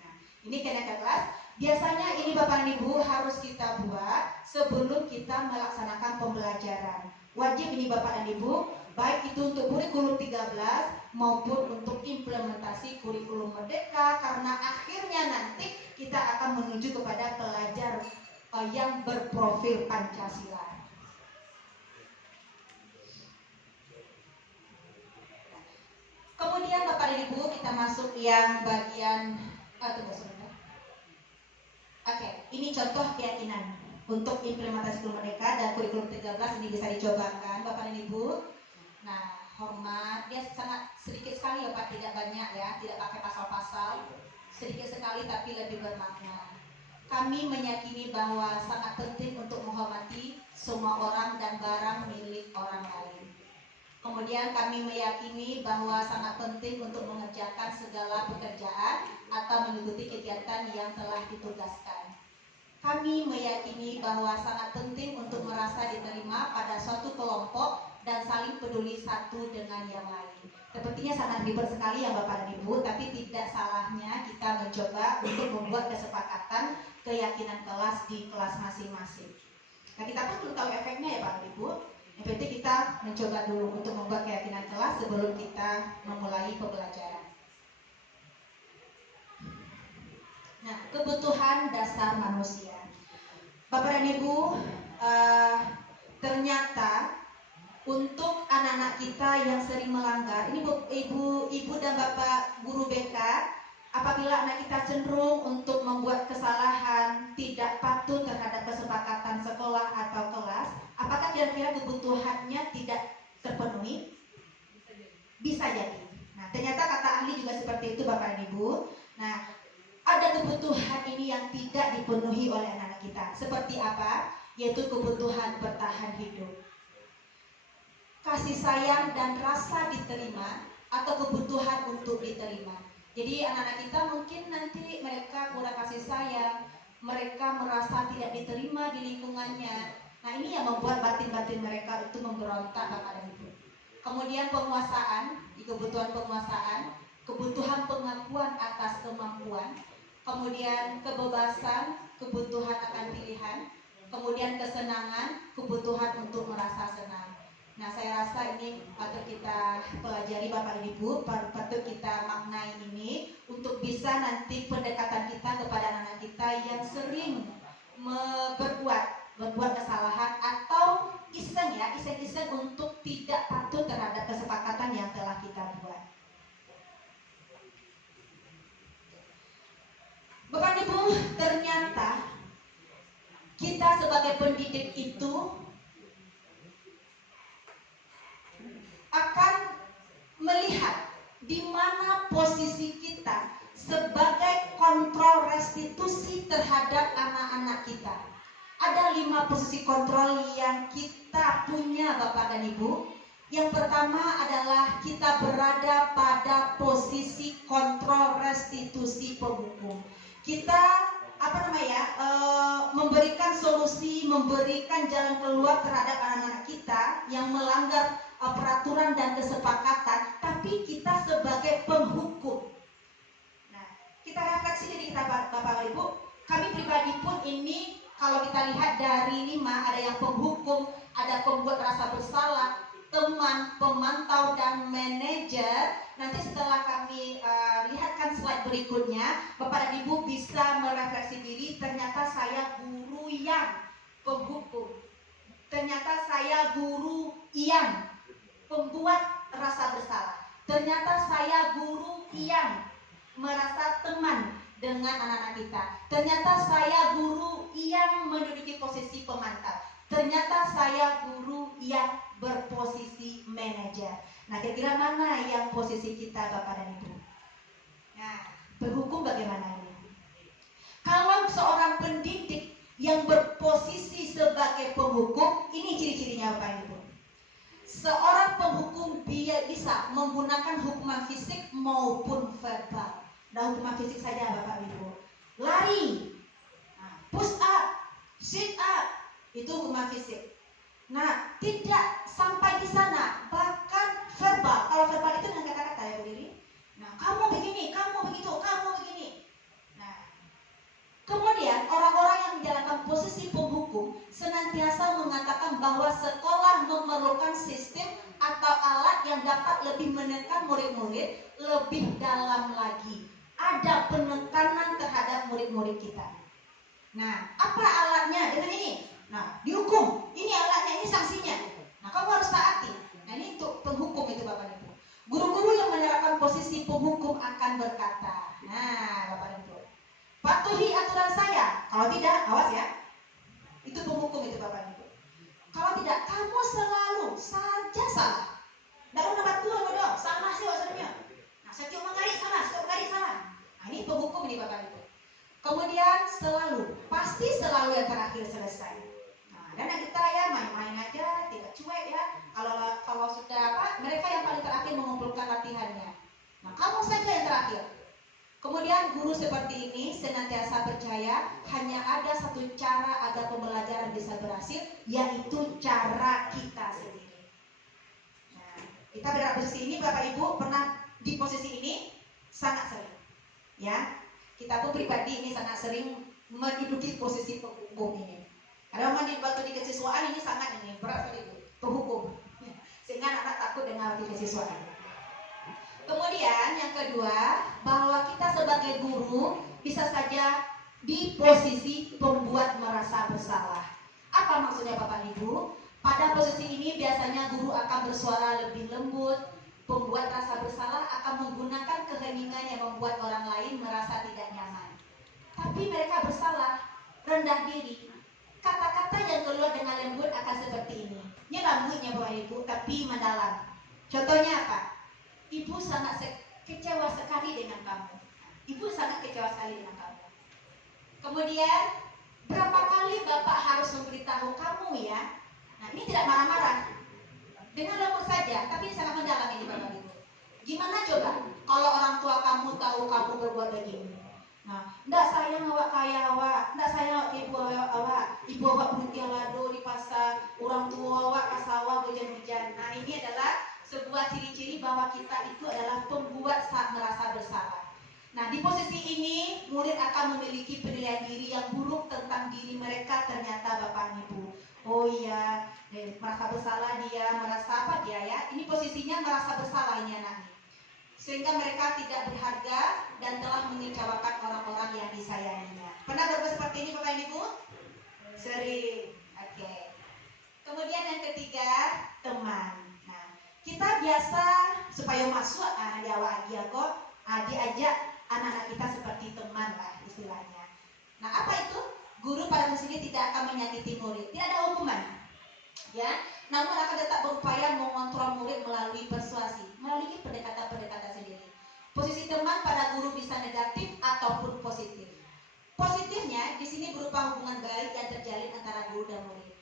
Nah, ini keyakinan kelas. Biasanya ini Bapak dan Ibu harus kita buat sebelum kita melaksanakan pembelajaran. Wajib ini Bapak dan Ibu, baik itu untuk kurikulum 13 maupun untuk implementasi kurikulum Merdeka, karena akhirnya nanti kita akan menuju kepada pelajar yang berprofil Pancasila. Kemudian Bapak dan Ibu kita masuk yang bagian Oke, ini contoh keyakinan untuk implementasi kurikulum Merdeka dan kurikulum 13 ini bisa dicobakan Bapak dan Ibu. Nah, hormat, dia sangat sedikit sekali ya Pak, tidak banyak ya, tidak pakai pasal-pasal, sedikit sekali tapi lebih bermakna. Kami meyakini bahwa sangat penting untuk menghormati semua orang dan barang milik orang lain. Kemudian kami meyakini bahwa sangat penting untuk mengerjakan segala pekerjaan atau mengikuti kegiatan yang telah ditugaskan. Kami meyakini bahwa sangat penting untuk merasa diterima pada suatu kelompok dan saling peduli satu dengan yang lain. Sepertinya sangat ribet sekali ya Bapak dan Ibu, tapi tidak salahnya kita mencoba untuk membuat kesepakatan keyakinan kelas di kelas masing-masing. Nah, kita pun perlu tahu efeknya ya Bapak dan Ibu. Yang penting kita mencoba dulu untuk membuat keyakinan kelas sebelum kita memulai pembelajaran. Nah, kebutuhan dasar manusia. Bapak dan Ibu, ternyata untuk anak-anak kita yang sering melanggar, ini ibu dan bapak guru BK, apabila anak kita cenderung untuk membuat kesalahan, tidak patuh terhadap kesepakatan sekolah atau kelas, apakah kira-kira kebutuhannya tidak terpenuhi? Bisa jadi. Nah, ternyata kata ahli juga seperti itu Bapak dan Ibu. Nah, ada kebutuhan ini yang tidak dipenuhi oleh anak-anak kita. Seperti apa? Yaitu kebutuhan bertahan hidup. Kasih sayang dan rasa diterima atau kebutuhan untuk diterima. Jadi anak-anak kita mungkin nanti mereka kurang kasih sayang, mereka merasa tidak diterima di lingkungannya. Nah, ini yang membuat batin-batin mereka itu memberontak Bapak dan Ibu. Kemudian penguasaan, di kebutuhan penguasaan, kebutuhan pengakuan atas kemampuan, kemudian kebebasan, kebutuhan akan pilihan, kemudian kesenangan, kebutuhan untuk merasa senang. Nah, saya rasa ini patut kita pelajari Bapak Ibu, patut kita maknai ini untuk bisa nanti pendekatan kita kepada anak-anak kita yang sering berbuat kesalahan atau iseng untuk tidak patuh terhadap kesepakatan yang telah kita buat. Bapak Ibu, ternyata kita sebagai pendidik itu akan melihat di mana posisi kita sebagai kontrol restitusi terhadap anak-anak kita. Ada 5 posisi kontrol yang kita punya Bapak dan Ibu. Yang pertama adalah kita berada pada posisi kontrol restitusi penghukum. Kita memberikan solusi, memberikan jalan keluar terhadap anak-anak kita yang melanggar peraturan dan kesepakatan, tapi kita sebagai penghukum. Nah, kita refleksi diri kita Bapak Ibu. Kami pribadi pun ini kalau kita lihat dari 5, ada yang penghukum, ada pembuat rasa bersalah, teman, pemantau, dan manajer. Nanti setelah kami lihatkan slide berikutnya, Bapak dan Ibu bisa merefleksi diri. Ternyata saya guru yang penghukum. Ternyata saya guru yang pembuat rasa bersalah. Ternyata saya guru yang merasa teman dengan anak-anak kita. Ternyata saya guru yang menduduki posisi pemantau. Ternyata saya guru yang berposisi manajer. Nah, kira-kira mana yang posisi kita Bapak dan Ibu? Nah, berhukum bagaimana ini? Kalau seorang pendidik yang berposisi sebagai penghukum, ini ciri-cirinya Bapak dan Ibu. Seorang penghukum dia bisa menggunakan hukuman fisik maupun verbal. Nah, hukuman fisik saja Bapak Ibu. Lari, push up, sit up, itu hukuman fisik. Nah, tidak sampai di sana, bahkan verbal. Kalau verbal itu dengan kata-kata ya berdiri. Nah, kamu begini, kamu begitu, kamu begini. Nah, kemudian orang-orang yang menjalankan posisi penghukum senantiasa mengatakan bahwa sekolah memerlukan sistem atau alat yang dapat lebih menekan murid-murid lebih dalam lagi. Ada penekanan terhadap murid-murid kita. Nah, apa alatnya? Dengan ini. Nah, dihukum. Ini alatnya, ini sanksinya. Nah, kamu harus taati. Nah, ini untuk penghukum itu Bapak Ibu. Guru-guru yang menerapkan posisi penghukum akan berkata, nah Bapak Ibu, patuhi aturan saya. Kalau tidak, awas ya. Itu penghukum itu Bapak Ibu. Kalau tidak, kamu selalu saja salah. Dalam dapat dua bodoh, sama sih maksudnya. Nah, setiap mengari salah, setiap mengari salah. Nah, ini penghukum ini Bapak Ibu. Kemudian selalu, pasti selalu yang terakhir selesai. Nah, dan kita ya main-main aja, tidak cuek ya. Kalau sudah mereka yang paling terakhir mengumpulkan latihannya. Nah, kamu saja yang terakhir. Kemudian guru seperti ini senantiasa percaya hanya ada satu cara agar pembelajaran bisa berhasil, yaitu cara kita sendiri. Nah, kita berada di sini Bapak Ibu pernah di posisi ini sangat sering, ya. Kita pun pribadi ini sangat sering menduduki posisi penghukum ini. Karena memang di waktu di kesiswaan ini sangat ini berat sekali penghukum punya siswa. Kemudian yang kedua, bahwa kita sebagai guru bisa saja di posisi pembuat merasa bersalah. Apa maksudnya Bapak Ibu? Pada posisi ini biasanya guru akan bersuara lebih lembut. Pembuat rasa bersalah akan menggunakan keheningan yang membuat orang lain merasa tidak nyaman. Tapi mereka bersalah, rendah diri. Kata-kata yang keluar dengan lembut akan seperti ini. Ini lembutnya Bapak Ibu, tapi mendalam. Contohnya apa? Ibu sangat kecewa sekali dengan kamu. Ibu sangat kecewa sekali dengan kamu. Kemudian, berapa kali Bapak harus memberitahu kamu ya? Nah, ini tidak marah-marah. Dengan lembut saja, tapi ini sangat mendalam ini Bapak Ibu. Gimana coba kalau orang tua kamu tahu kamu berbuat begini? Nah, ndak sayang awak kaya awak, ndak sayang ibu awak berhenti lado di pasar, orang tua awak ke sawah hujan-hujan. Nah, ini adalah sebuah ciri-ciri bahwa kita itu adalah pembuat saat merasa bersalah. Nah, di posisi ini murid akan memiliki penilaian diri yang buruk tentang diri mereka ternyata Bapak Ibu. Oh iya, merasa bersalah dia, merasa apa dia ya? Ini posisinya merasa bersalah ini anak. Sehingga mereka tidak berharga dan telah mengecewakan orang-orang yang disayanginya. Pernah berbuat seperti ini Bapak Ibu? Sering. Oke. Kemudian yang ketiga, teman. Nah, kita biasa supaya masuk di awal dia kok, diajak anak-anak kita seperti teman lah istilahnya. Nah, apa itu? Guru pada sini tidak akan menyakiti murid, tidak ada hukuman, ya. Namun akan tetap berupaya mengontrol murid melalui persuasi, melalui pendekatan-pendekatan sendiri. Posisi teman pada guru bisa negatif ataupun positif. Positifnya di sini berupa hubungan baik yang terjalin antara guru dan murid.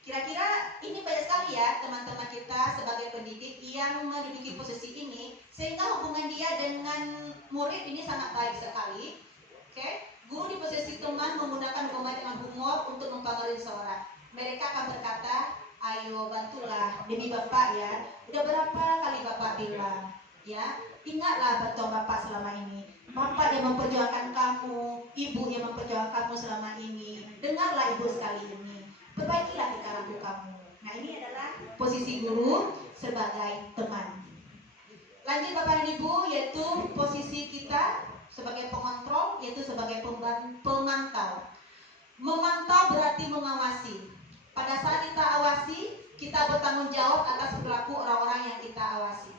Kira-kira ini banyak sekali ya teman-teman kita sebagai pendidik yang menduduki posisi ini, sehingga hubungan dia dengan murid ini sangat baik sekali. Oke? Guru di posisi teman menggunakan hubungan dengan humor untuk mempengaruhi seseorang. Mereka akan berkata, ayo bantulah demi Bapak ya. Udah berapa kali Bapak bilang, ya ingatlah betul Bapak selama ini. Bapak yang memperjuangkan kamu, Ibu yang memperjuangkan kamu selama ini. Dengarlah Ibu sekali ini. Perbaikilah tingkah laku kamu. Nah, ini adalah posisi guru sebagai teman. Lanjut Bapak Ibu, yaitu posisi kita sebagai pengontrol, yaitu sebagai pemantau. Memantau berarti mengawasi. Pada saat kita awasi, kita bertanggung jawab atas perilaku orang-orang yang kita awasi.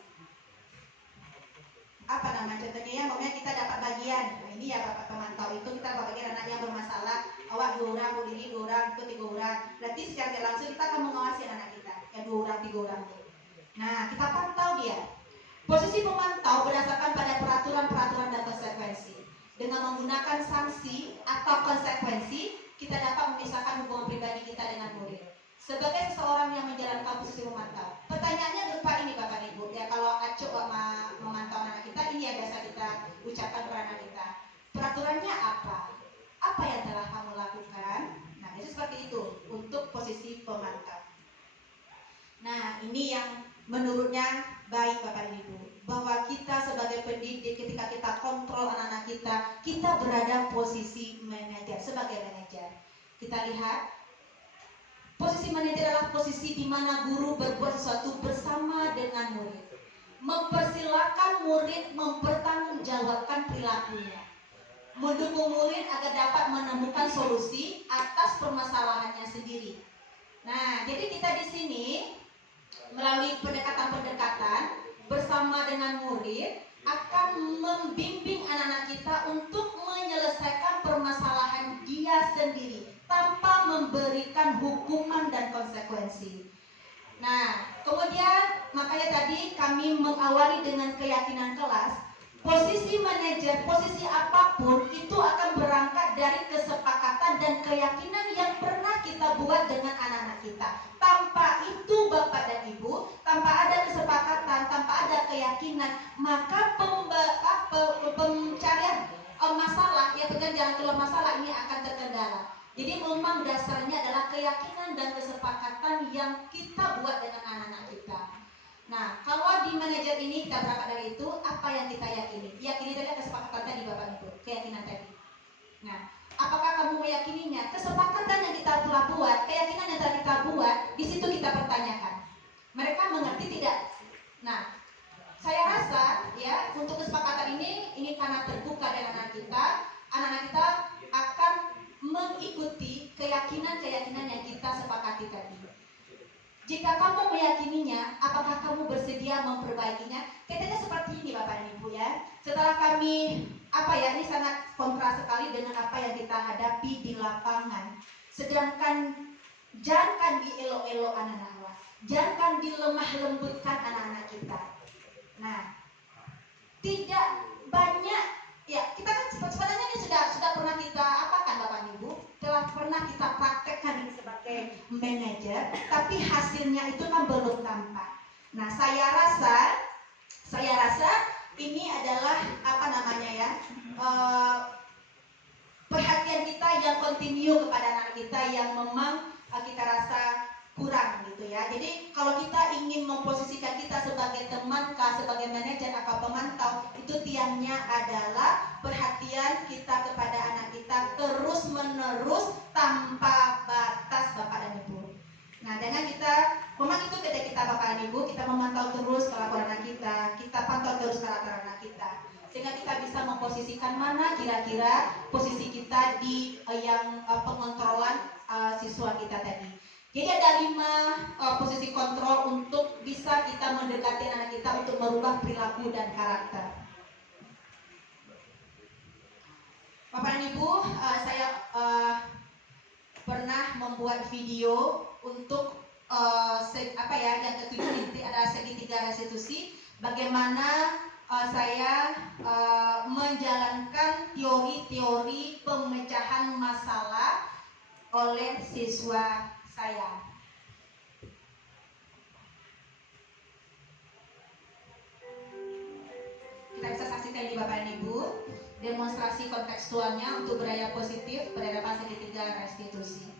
Apa nama contohnya ya? Maksudnya kita dapat bagian. Nah, ini ya Bapak pemantau itu kita dapat bagian anak yang bermasalah. Awak 2 orang, Bu Lili 2 orang, itu 3 orang. Berarti secara tidak langsung kita akan mengawasi anak kita. Yang 2 orang, 3 orang itu. Nah, kita pantau dia. Posisi pemantau berdasarkan pada peraturan-peraturan dan konsekuensi. Dengan menggunakan sanksi atau konsekuensi, kita dapat memisahkan hubungan pribadi kita dengan murid. Sebagai seseorang yang menjalankan posisi memantau, pertanyaannya berupa ini Bapak Ibu. Ya, kalau Acuk memantau anak kita, ini yang biasa kita ucapkan kepada anak kita. Peraturannya apa? Apa yang telah kamu lakukan? Nah, itu seperti itu untuk posisi pemantau. Nah, ini yang menurutnya baik Bapak Ibu, bahwa kita sebagai pendidik ketika kita kontrol anak-anak kita, kita berada posisi manajer, sebagai manajer. Kita lihat posisi manajer adalah posisi di mana guru berbuat sesuatu bersama dengan murid, mempersilahkan murid mempertanggungjawabkan perilakunya, mendukung murid agar dapat menemukan solusi atas permasalahannya sendiri. Nah, jadi kita di sini melalui pendekatan-pendekatan bersama dengan murid akan membimbing anak-anak kita untuk menyelesaikan permasalahan dia sendiri tanpa memberikan hukuman dan konsekuensi. Nah, kemudian makanya tadi kami mengawali dengan keyakinan kelas. Posisi manajer, posisi apapun itu akan berangkat dari kesepakatan dan keyakinan yang pernah kita buat dengan anak-anak kita. Tanpa itu Bapak dan Ibu, tanpa ada kesepakatan, tanpa ada keyakinan, maka pencarian masalah, ya jalan keluar masalah ini akan terkendala. Jadi memang dasarnya adalah keyakinan dan kesepakatan yang kita buat dengan anak-anak kita. Nah, kalau di manajer ini kita berangkat dari itu, apa yang kita yakini? Yakini tadi kesepakatan tadi Bapak Ibu, keyakinan tadi. Nah, apakah kamu meyakininya? Kesepakatan yang kita telah buat, keyakinan yang telah kita buat, di situ kita pertanyakan. Mereka mengerti tidak? Nah, saya rasa ya untuk kesepakatan ini karena terbuka dengan anak-anak kita akan mengikuti keyakinan-keyakinan yang kita sepakati tadi. Jika kamu meyakininya, apakah kamu bersedia memperbaikinya? Katanya seperti ini Bapak dan Ibu ya. Setelah kami, ini sangat kontra sekali dengan apa yang kita hadapi di lapangan. Sedangkan jangan dielok-elok anak-anak Allah. Jangan dilemah lembutkan anak-anak kita. Nah, tidak banyak, ya kita kan sebenarnya ini sudah pernah kita apakan Bapak Ibu, telah pernah kita praktekkan ini sebagai manajer, tapi hasilnya itu kan belum tampak. Nah, saya rasa ini adalah perhatian kita yang kontinu kepada anak kita yang memang kita rasa kurang gitu ya. Jadi kalau kita ingin memposisikan kita sebagai teman, sebagai manajer atau pemantau, itu tiangnya adalah perhatian kita kepada anak kita terus menerus tanpa batas Bapak dan Ibu. Nah, dengan kita memang itu ketika kita Bapak dan Ibu, kita memantau terus kelakuan anak kita pantau terus karakter anak kita, sehingga kita bisa memposisikan mana kira-kira posisi kita di yang pengontrolan siswa kita tadi. Jadi ada 5 posisi kontrol untuk bisa kita mendekati anak kita untuk merubah perilaku dan karakter. Bapak dan Ibu, saya pernah membuat video untuk yang ketujuh nanti ada segitiga restitusi. Bagaimana saya menjalankan teori-teori pemecahan masalah oleh siswa saya. Kita bisa saksikan di Bapak dan Ibu demonstrasi kontekstualnya untuk budaya positif penerapan segitiga restitusi.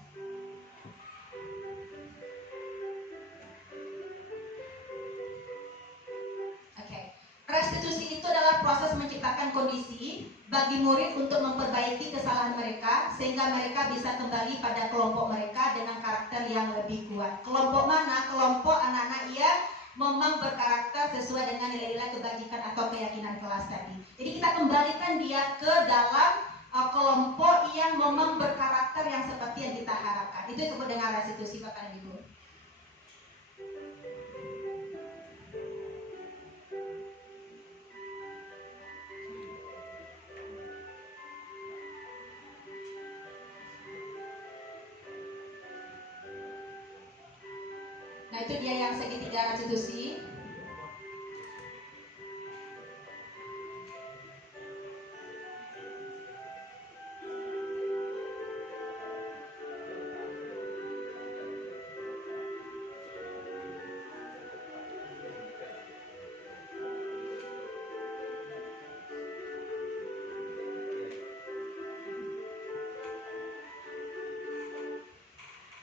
Restitusi itu adalah proses menciptakan kondisi bagi murid untuk memperbaiki kesalahan mereka sehingga mereka bisa kembali pada kelompok mereka dengan karakter yang lebih kuat. Kelompok mana? Kelompok anak-anak yang memang berkarakter sesuai dengan nilai-nilai kebajikan atau keyakinan kelas tadi. Jadi kita kembalikan dia ke dalam kelompok yang memang berkarakter yang seperti yang kita harapkan. Itu disebut dengan restitusi Bapak dan Ibu. Nah, itu dia yang segitiga restitusi.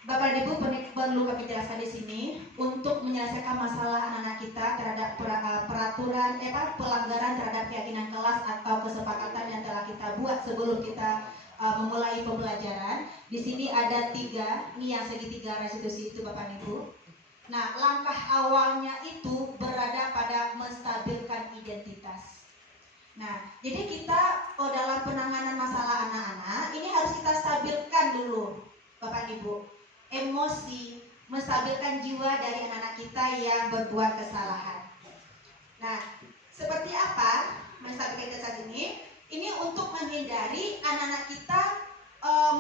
Bapak dan Ibu perlu kami jelaskan di sini untuk menyelesaikan masalah anak-anak kita terhadap pelanggaran terhadap keyakinan kelas atau kesepakatan yang telah kita buat sebelum kita memulai pembelajaran. Di sini ada 3, ini yang segitiga restitusi itu Bapak dan Ibu. Nah, langkah awalnya itu berada pada menstabilkan identitas. Nah, jadi kita dalam penanganan masalah anak-anak ini harus kita stabilkan dulu Bapak dan Ibu. Emosi, menstabilkan jiwa dari anak-anak kita yang berbuat kesalahan. Nah, seperti apa menstabilkan identitas ini? Ini untuk menghindari anak-anak kita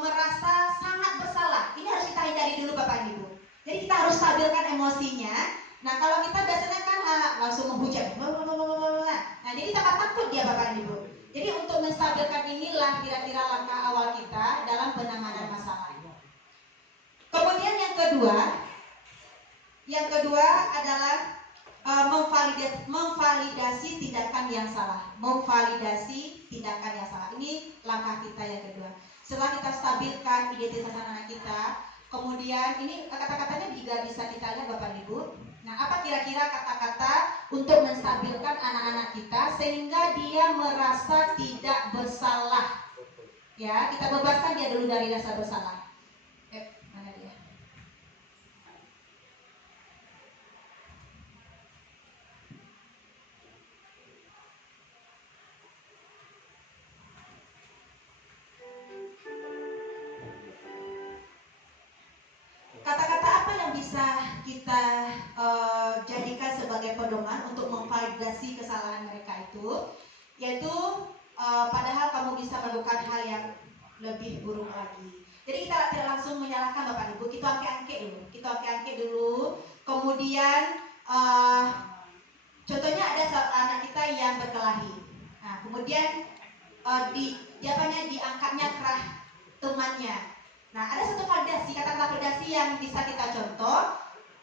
merasa sangat bersalah. Ini harus kita hindari dulu Bapak Ibu. Jadi kita harus stabilkan emosinya. Nah, kalau kita biasanya kan langsung menghujat. Nah, jadi kita takut dia Bapak Ibu. Jadi untuk menstabilkan inilah kira-kira langkah awal kita dalam penanganan masalah. Kemudian yang kedua adalah memvalidasi tindakan yang salah. Memvalidasi tindakan yang salah. Ini langkah kita yang kedua. Setelah kita stabilkan identitas anak kita, kemudian ini kata-katanya juga bisa kita lihat Bapak Ibu. Nah, apa kira-kira kata-kata untuk menstabilkan anak-anak kita sehingga dia merasa tidak bersalah? Ya, kita bebaskan dia dulu dari rasa bersalah. Mana dia? bisa kita jadikan sebagai pedoman untuk memvalidasi kesalahan mereka itu, yaitu padahal kamu bisa melakukan hal yang lebih buruk lagi. Jadi kita tidak langsung menyalahkan Bapak Ibu, kita angke dulu, kemudian contohnya ada anak kita yang berkelahi. Nah, kemudian diangkatnya kerah temannya. Nah, ada satu validasi, kata validasi yang bisa kita contoh.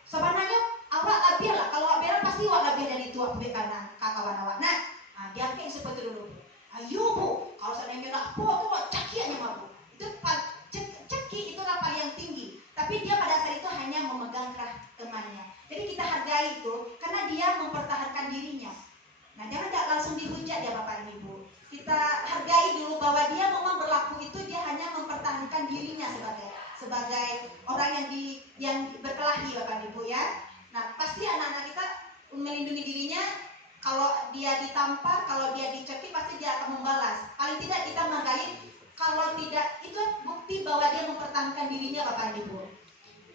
Sebenarnya awak labir lah, kalau awak beran pasti awak labir dari tua kanan kawan awak. Nah, diangkat seperti dulu. Ayo bu, kalau seandainya nak po tu awak caki aja mah bu. Itu ceki itu lapar yang tinggi. Tapi dia pada saat itu hanya memegang kerah temannya. Jadi kita hargai itu karena dia mempertahankan dirinya. Nah, jangan langsung dihujat ya Bapak dan Ibu. Kita hargai dulu bahwa dia memang berlaku itu, dia hanya mempertahankan dirinya sebagai orang yang berkelahi Bapak dan Ibu ya. Nah, pasti anak-anak kita melindungi dirinya. Kalau dia ditampar, kalau dia dicekik, pasti dia akan membalas. Paling tidak kita menghargai. Kalau tidak, itu bukti bahwa dia mempertahankan dirinya Bapak dan Ibu.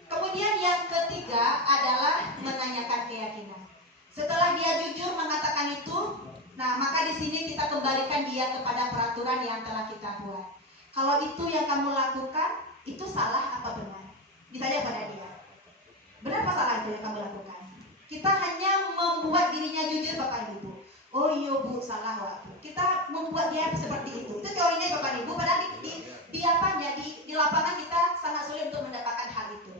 Kemudian yang ketiga adalah menanyakan keyakinan. Setelah dia jujur mengatakan itu, nah maka di sini kita kembalikan dia kepada peraturan yang telah kita buat. Kalau itu yang kamu lakukan, itu salah apa benar? Ditanya pada dia. Benar apa salah itu yang kamu lakukan? Kita hanya membuat dirinya jujur Bapak Ibu. Oh iya bu, salah waktu. Kita membuat dia seperti itu. Itu teorinya Bapak Ibu. Padahal di lapangan kita sangat sulit untuk mendapatkan hal itu.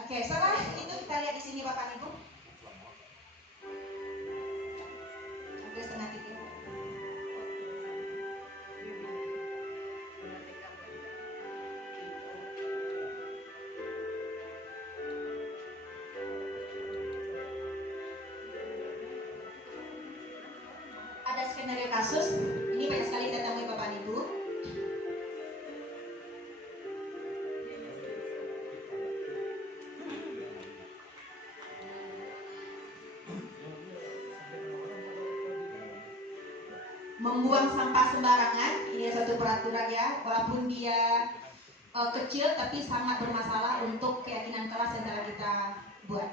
Oke, setelah itu kita lihat di sini Bapak Ibu. Hampir setengah 3. Ada skenario kasus, ini banyak sekali kita temui Bapak Ibu. Membuang sampah sembarangan, ini satu peraturan ya, walaupun dia kecil tapi sangat bermasalah untuk keyakinan kelas yang telah kita buat.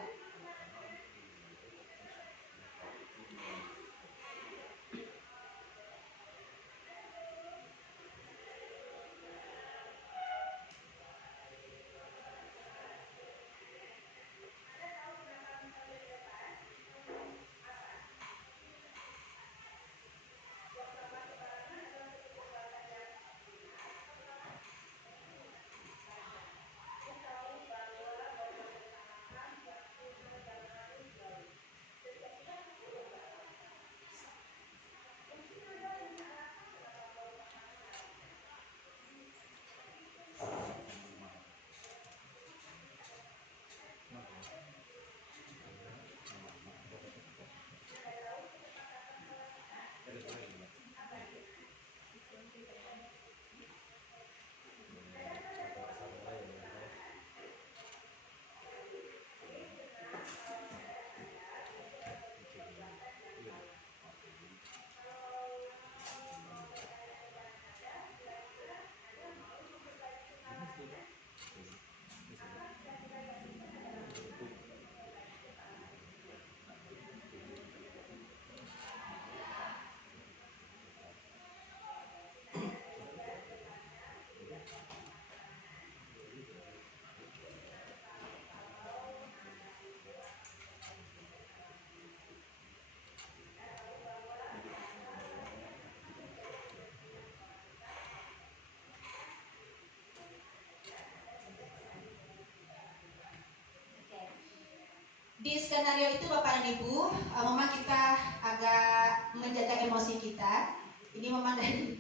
Di skenario itu Bapak dan Ibu, memang kita agak menjaga emosi kita. Ini memang dari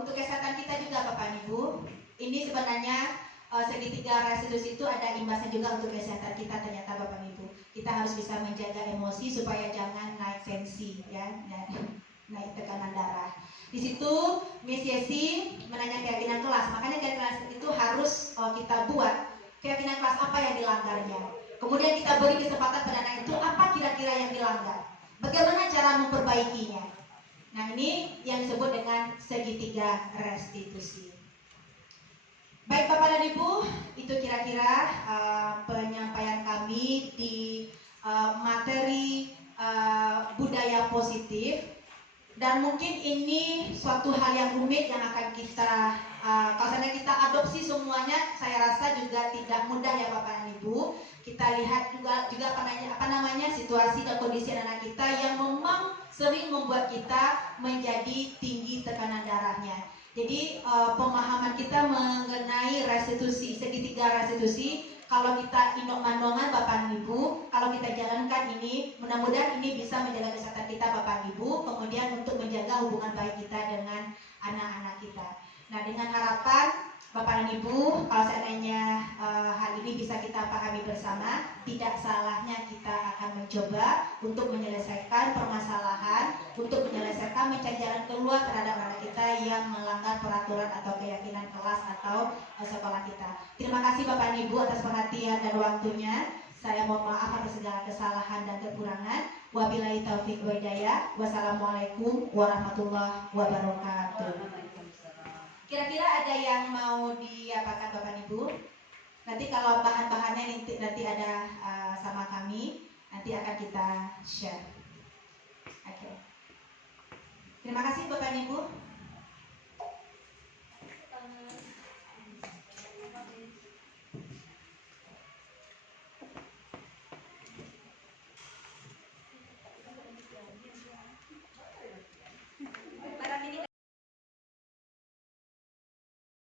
untuk kesehatan kita juga Bapak dan Ibu. Ini sebenarnya segitiga restitusi itu ada imbasnya juga untuk kesehatan kita ternyata Bapak dan Ibu. Kita harus bisa menjaga emosi supaya jangan naik tensi ya, naik tekanan darah. Di situ Miss Yesi menanya keyakinan kelas, makanya keyakinan itu harus kita buat keyakinan kelas apa yang dilanggarnya. Kemudian kita beri kesempatan pada anak itu apa kira-kira yang dilanggar. Bagaimana cara memperbaikinya. Nah ini yang disebut dengan segitiga restitusi. Baik Bapak dan Ibu, itu Itu kira-kira penyampaian kami di materi budaya positif. Dan mungkin ini suatu hal yang rumit yang akan kita kalau kita adopsi semuanya, saya rasa juga tidak mudah ya Bapak dan Ibu. Kita lihat juga apa namanya situasi dan kondisi anak kita yang memang sering membuat kita menjadi tinggi tekanan darahnya. Jadi pemahaman kita mengenai restitusi, segitiga restitusi, kalau kita indok-mandongan Bapak dan Ibu, kalau kita jalankan ini, mudah-mudahan ini bisa menjaga kesehatan kita Bapak dan Ibu, kemudian untuk menjaga hubungan baik kita dengan anak-anak kita. Nah, dengan harapan Bapak dan Ibu, kalau seandainya hal ini bisa kita pahami bersama, tidak salahnya kita akan mencoba untuk menyelesaikan permasalahan, untuk menyelesaikan mencari jalan keluar terhadap anak kita yang melanggar peraturan atau keyakinan kelas atau sekolah kita. Terima kasih Bapak dan Ibu atas perhatian dan waktunya. Saya mohon maaf atas segala kesalahan dan kekurangan. Wabillahi taufiq wa hidayah. Wassalamualaikum warahmatullahi wabarakatuh. Kira-kira ada yang mau diapakan Bapak Ibu? Nanti kalau bahan-bahannya nanti ada sama kami, nanti akan kita share. Oke. Terima kasih Bapak Ibu.